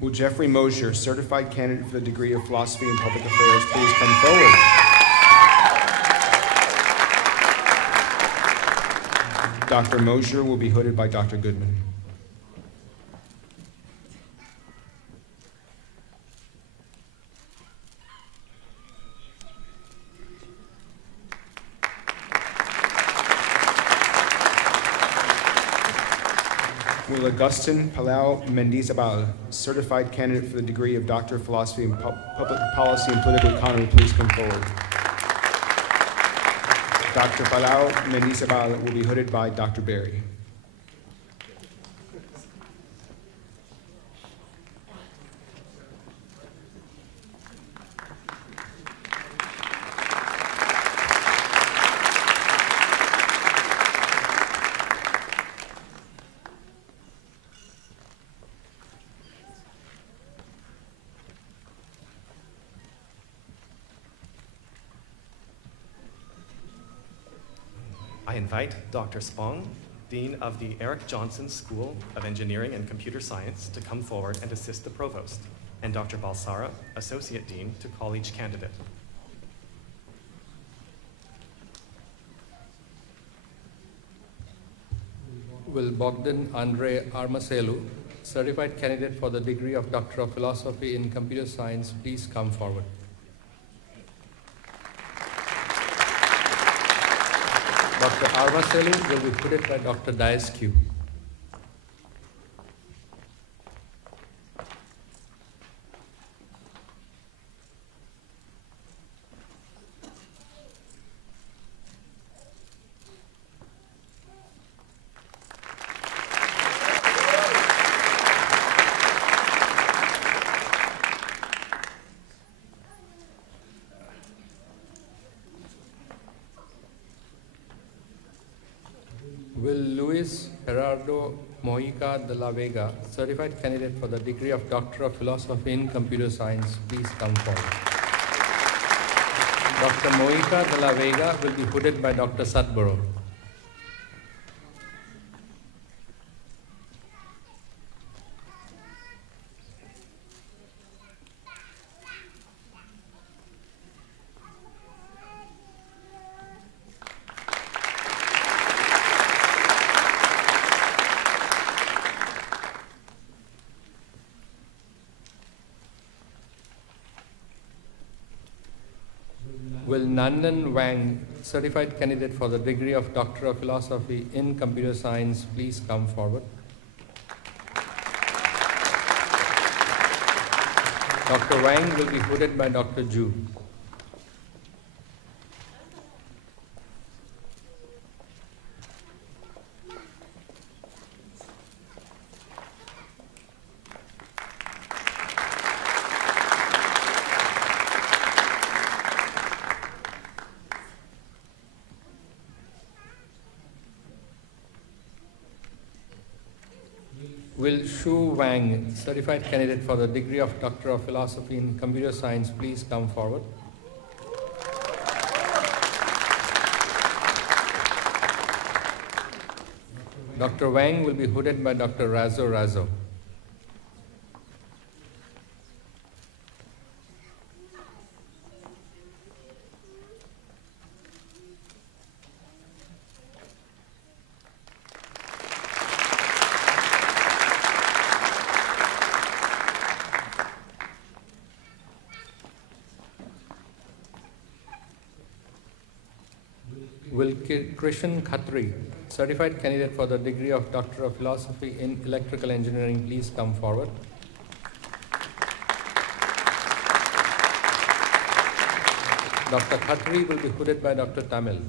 Will Jeffrey Mosher, certified candidate for the degree of Philosophy in Public Affairs, please come forward? Dr. Mosher will be hooded by Dr. Goodman. Will Augustin Palau Mendizabal, certified candidate for the degree of Doctor of Philosophy in Public Policy and Political Economy, please come forward. Dr. Palau Mendizabal will be hooded by Dr. Berry. I invite Dr. Spong, Dean of the Eric Johnson School of Engineering and Computer Science, to come forward and assist the Provost, and Dr. Balsara, Associate Dean, to call each candidate. Will Bogdan Andre Armaselu, certified candidate for the degree of Doctor of Philosophy in Computer Science, please come forward. Dr. Armaselu will be hooded by Dr. Diaskew. Will Luis Gerardo Mojica de la Vega, certified candidate for the degree of Doctor of Philosophy in Computer Science, please come forward. Dr. Mojica de la Vega will be hooded by Dr. Sudborough. Will Nandan Wang, certified candidate for the degree of Doctor of Philosophy in Computer Science, please come forward. Dr. Wang will be hooded by Dr. Ju. Will Shu Wang, certified candidate for the degree of Doctor of Philosophy in Computer Science, please come forward. Dr. Wang will be hooded by Dr. Razo Razo. Will Krishan Khatri, certified candidate for the degree of Doctor of Philosophy in Electrical Engineering, please come forward. Dr. Khatri will be hooded by Dr. Tamil.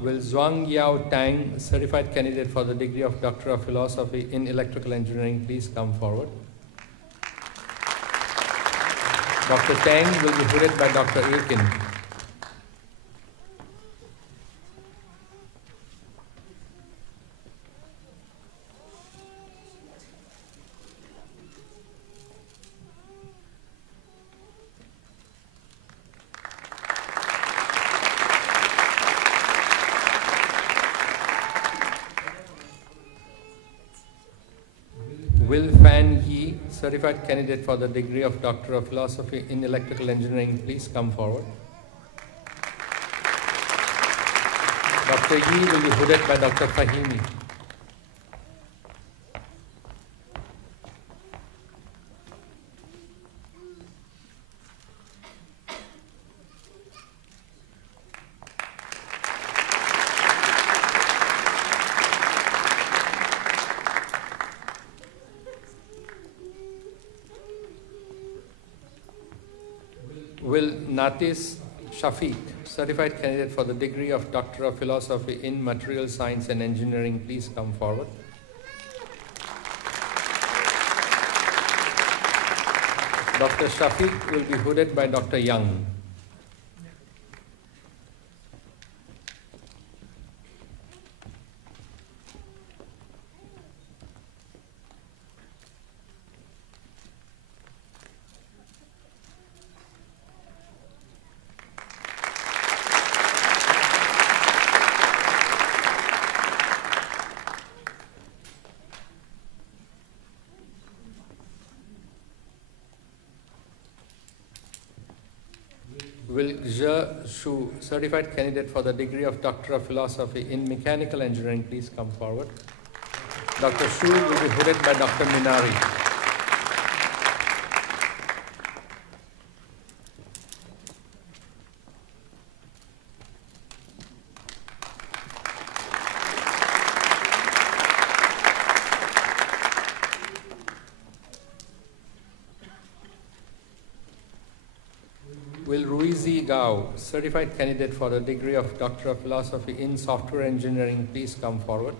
Will Zhuang Yao Tang, certified candidate for the degree of Doctor of Philosophy in Electrical Engineering, please come forward. Dr. Tang will be hooded by Dr. Akin. Will Fan Yi, certified candidate for the degree of Doctor of Philosophy in Electrical Engineering, please come forward. Dr. Yi will be hooded by Dr. Fahimi. Will Natis Shafiq, certified candidate for the degree of Doctor of Philosophy in Material Science and Engineering, please come forward. Dr. Shafiq will be hooded by Dr. Young. Will Zhe Shu, certified candidate for the degree of Doctor of Philosophy in Mechanical Engineering, please come forward. Dr. Shu will be hooded by Dr. Minari. Will Ruizi Gao, certified candidate for the degree of Doctor of Philosophy in Software Engineering, please come forward.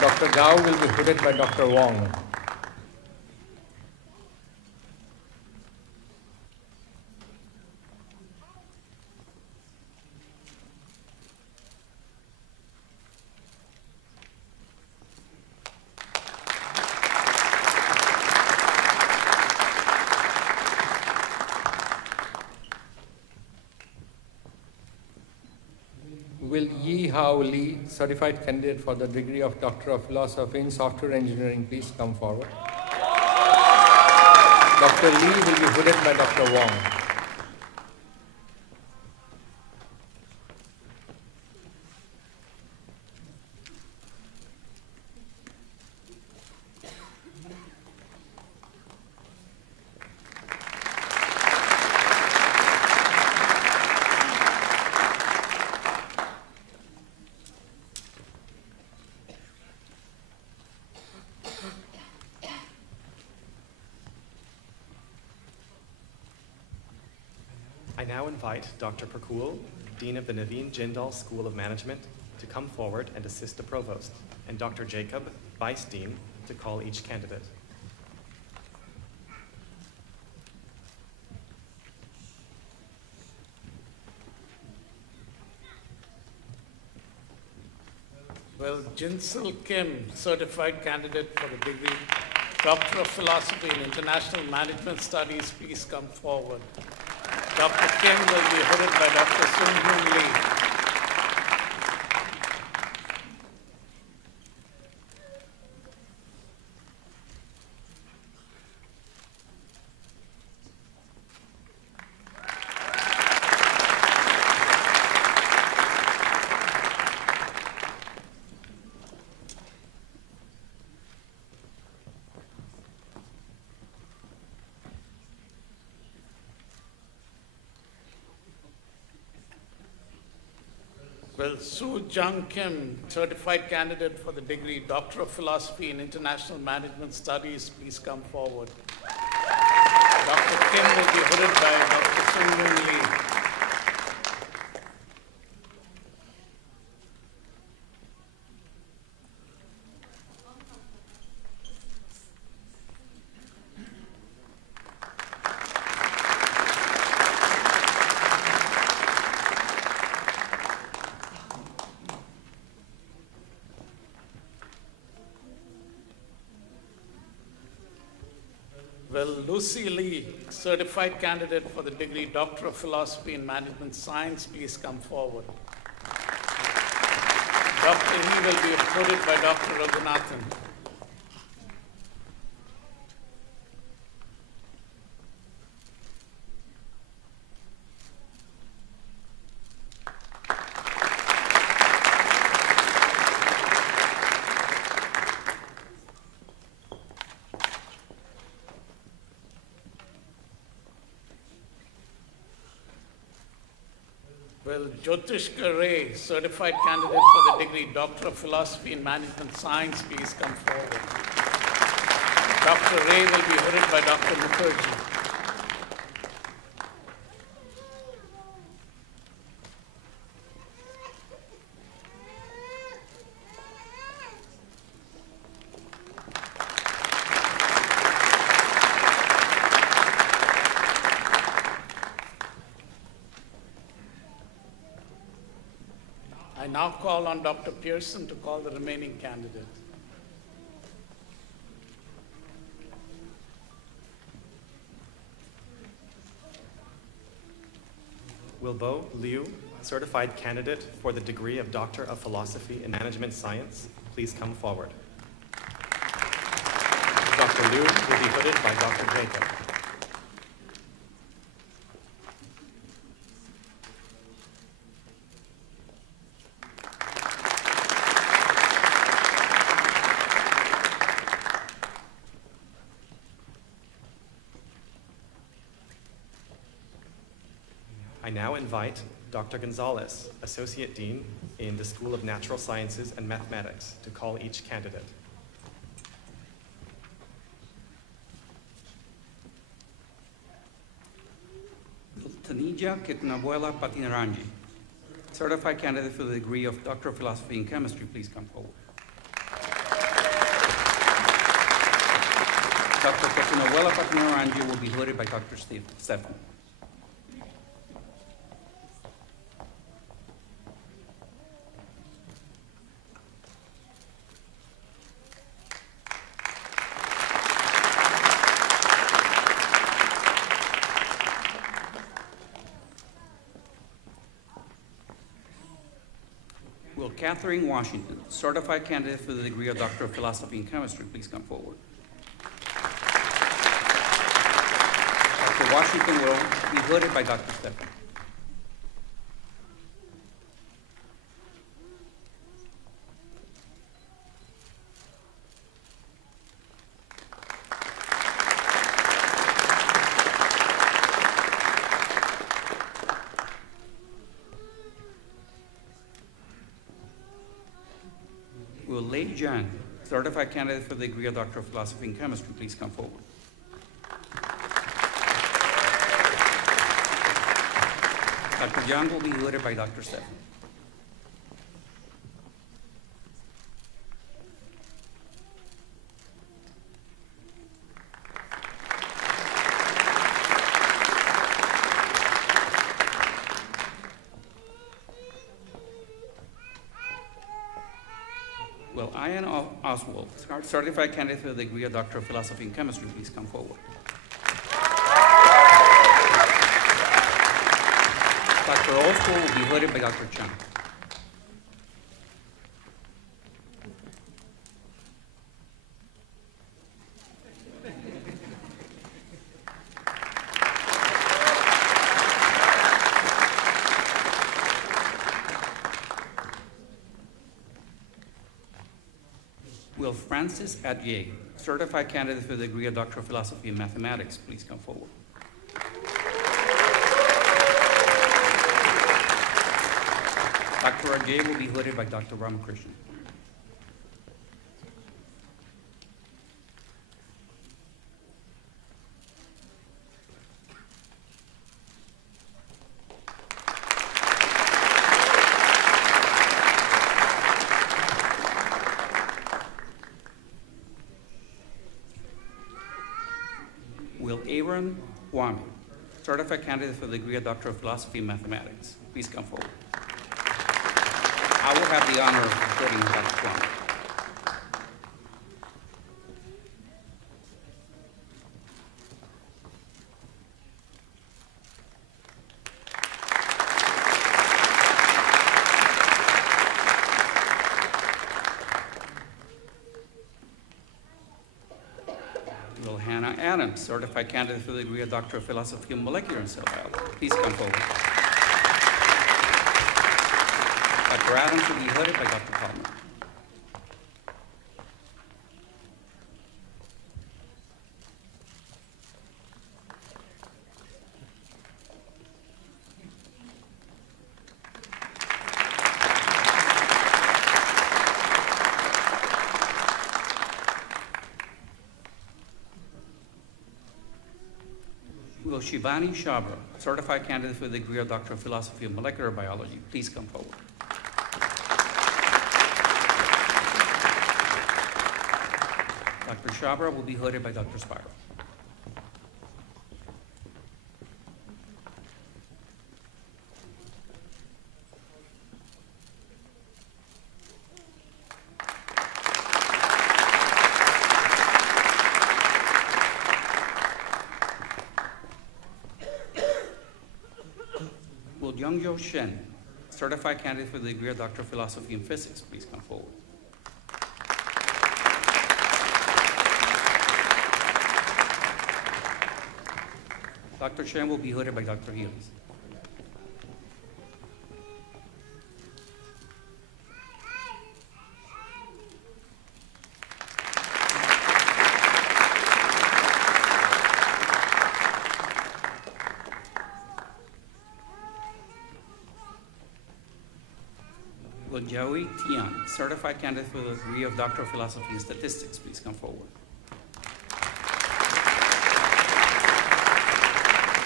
Dr. Gao will be hooded by Dr. Wong. Will Yi Hao Lee, certified candidate for the degree of Doctor of Philosophy in Software Engineering, please come forward. Dr. Lee will be hooded by Dr. Wong. I now invite Dr. Perkul, Dean of the Naveen Jindal School of Management, to come forward and assist the Provost, and Dr. Jacob, Vice Dean, to call each candidate. Will Jinsel Kim, certified candidate for the degree Doctor of Philosophy in International Management Studies, please come forward. Dr. Kim will be hooded by Dr. Sung Hoon Lee. Will Soo Jung Kim, certified candidate for the degree Doctor of Philosophy in International Management Studies, please come forward. Dr. Kim will be hooded by Dr. Sung Hoon Lee. Will Lucy Lee, certified candidate for the degree Doctor of Philosophy in Management Science, please come forward. Dr. Lee will be hooded by Dr. Raghunathan. Will Jyotishka Ray, certified candidate for the degree Doctor of Philosophy in Management Science, please come forward. Dr. Ray will be hooded by Dr. Mukherjee. I now call on Dr. Pearson to call the remaining candidate. Wilbo Liu, certified candidate for the degree of Doctor of Philosophy in Management Science, please come forward. Dr. Liu will be hooded by Dr. Jacob. I now invite Dr. Gonzalez, Associate Dean in the School of Natural Sciences and Mathematics, to call each candidate. Tanija Kitnabuela Patinaranji, certified candidate for the degree of Doctor of Philosophy in Chemistry, please come forward. Dr. Kitnabuela Patinaranji will be hooded by Dr. Stefan. Will Catherine Washington, certified candidate for the degree of Doctor of Philosophy in Chemistry, please come forward. Dr. Washington will be hooded by Dr. Stefan. Will Lei Jiang, certified candidate for the degree of Doctor of Philosophy in Chemistry, please come forward. Dr. Jiang will be hooded by Dr. Stefan. Will Ian Oswald, certified candidate for the degree of Doctor of Philosophy in Chemistry, please come forward. Dr. Oswald will be hooded by Dr. Chang. Will Francis Adye, certified candidate for the degree of Doctor of Philosophy in Mathematics, please come forward. Dr. Adye will be hooded by Dr. Ramakrishnan. Will Aaron Wami, certified candidate for the degree of Doctor of Philosophy in Mathematics, please come forward. I will have the honor of hooding Dr. Wami. Will Hannah Adams, certified candidate for the degree of Doctor of Philosophy in Molecular and Cell Biology, please come forward. Dr. Adams will be hooded by Dr. Palmer. Will Shivani Shabra, certified candidate for the degree of Doctor of Philosophy in Molecular Biology, please come forward. Dr. Shabra will be hooded by Dr. Spiro. Will Youngjo Shen, certified candidate for the degree of Doctor of Philosophy in Physics, please come forward. Dr. Shen will be hooded by Dr. Healy. Will Joey Tian, certified candidate for the degree of Doctor of Philosophy in Statistics, please come forward.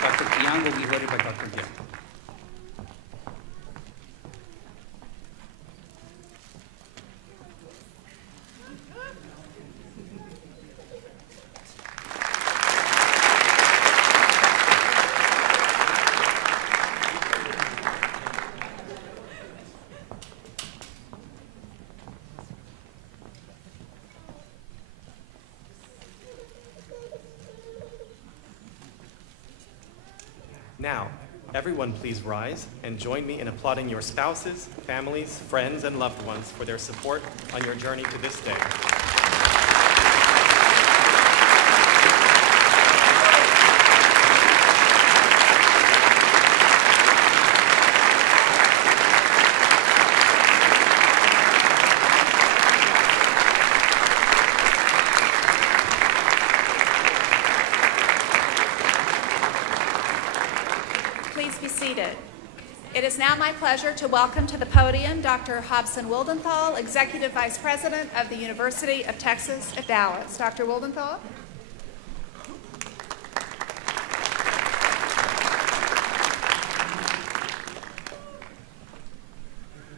Dr. Yang will be hooded by Dr. Jim. Now, everyone please rise and join me in applauding your spouses, families, friends, and loved ones for their support on your journey to this day. It is now my pleasure to welcome to the podium Dr. Hobson Wildenthal, Executive Vice President of the University of Texas at Dallas. Dr. Wildenthal.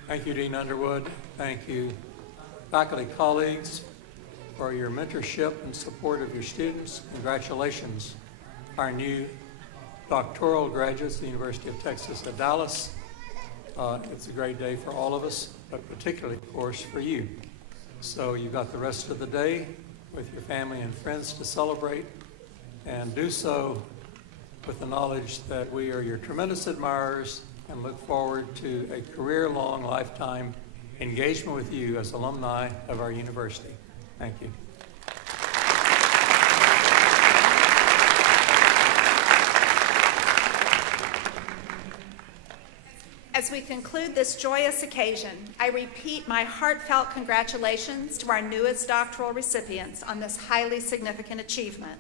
Thank you, Dean Underwood. Thank you, faculty colleagues, for your mentorship and support of your students. Congratulations, our new doctoral graduates of the University of Texas at Dallas. It's a great day for all of us, but particularly, of course, for you. So you've got the rest of the day with your family and friends to celebrate, and do so with the knowledge that we are your tremendous admirers and look forward to a career-long, lifetime engagement with you as alumni of our university. Thank you. As we conclude this joyous occasion, I repeat my heartfelt congratulations to our newest doctoral recipients on this highly significant achievement.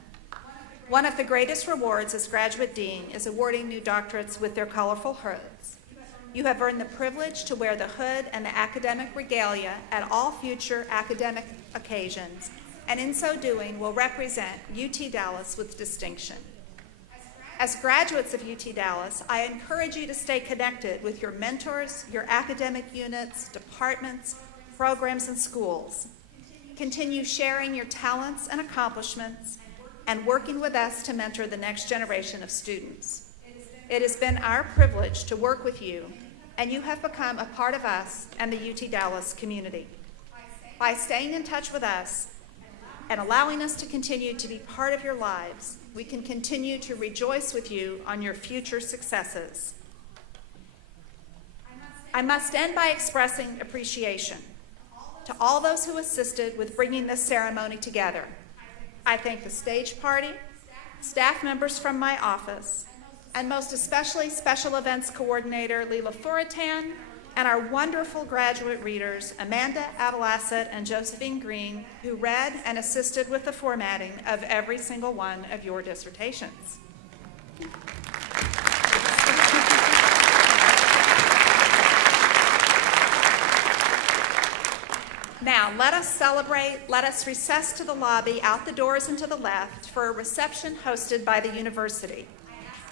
One of the greatest rewards as graduate dean is awarding new doctorates with their colorful hoods. You have earned the privilege to wear the hood and the academic regalia at all future academic occasions, and in so doing will represent UT Dallas with distinction. As graduates of UT Dallas, I encourage you to stay connected with your mentors, your academic units, departments, programs, and schools. Continue sharing your talents and accomplishments and working with us to mentor the next generation of students. It has been our privilege to work with you, and you have become a part of us and the UT Dallas community. By staying in touch with us and allowing us to continue to be part of your lives, we can continue to rejoice with you on your future successes. I must end by expressing appreciation to all those who assisted with bringing this ceremony together. I thank the stage party, staff members from my office, and most especially Special Events Coordinator Leela Furitan, and our wonderful graduate readers, Amanda Avalasset and Josephine Green, who read and assisted with the formatting of every single one of your dissertations. Now, let us celebrate, let us recess to the lobby, out the doors and to the left, for a reception hosted by the university.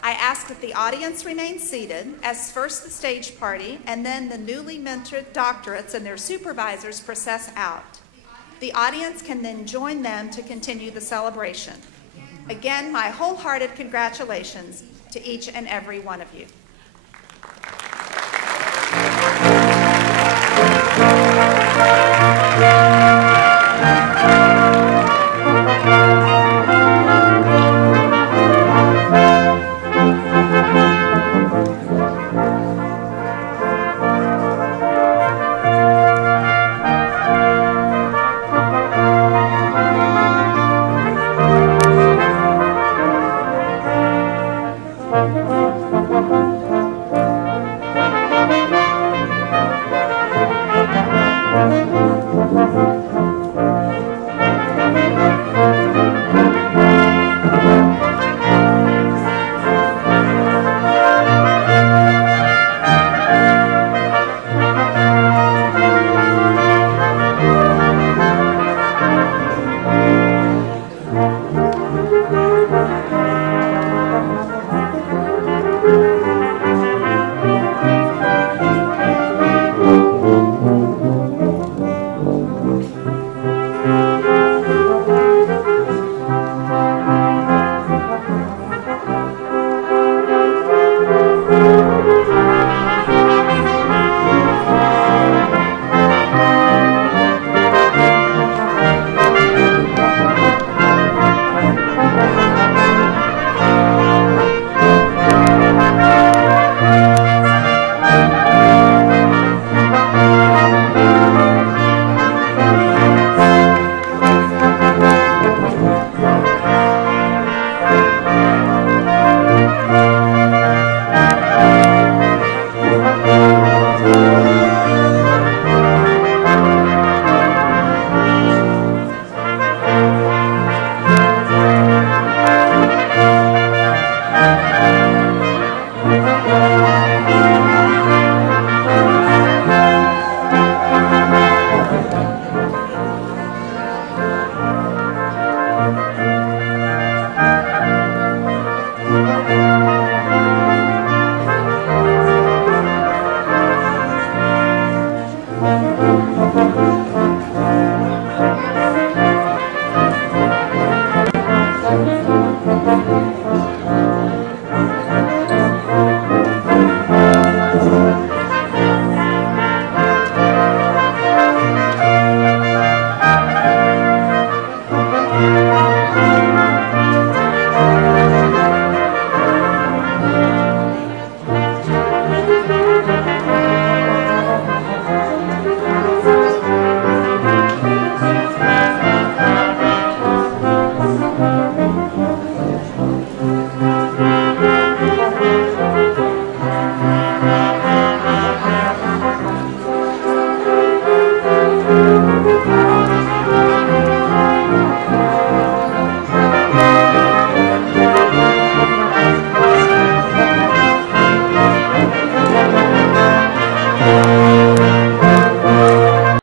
I ask that the audience remain seated as first the stage party and then the newly mentored doctorates and their supervisors process out. The audience can then join them to continue the celebration. Again, my wholehearted congratulations to each and every one of you.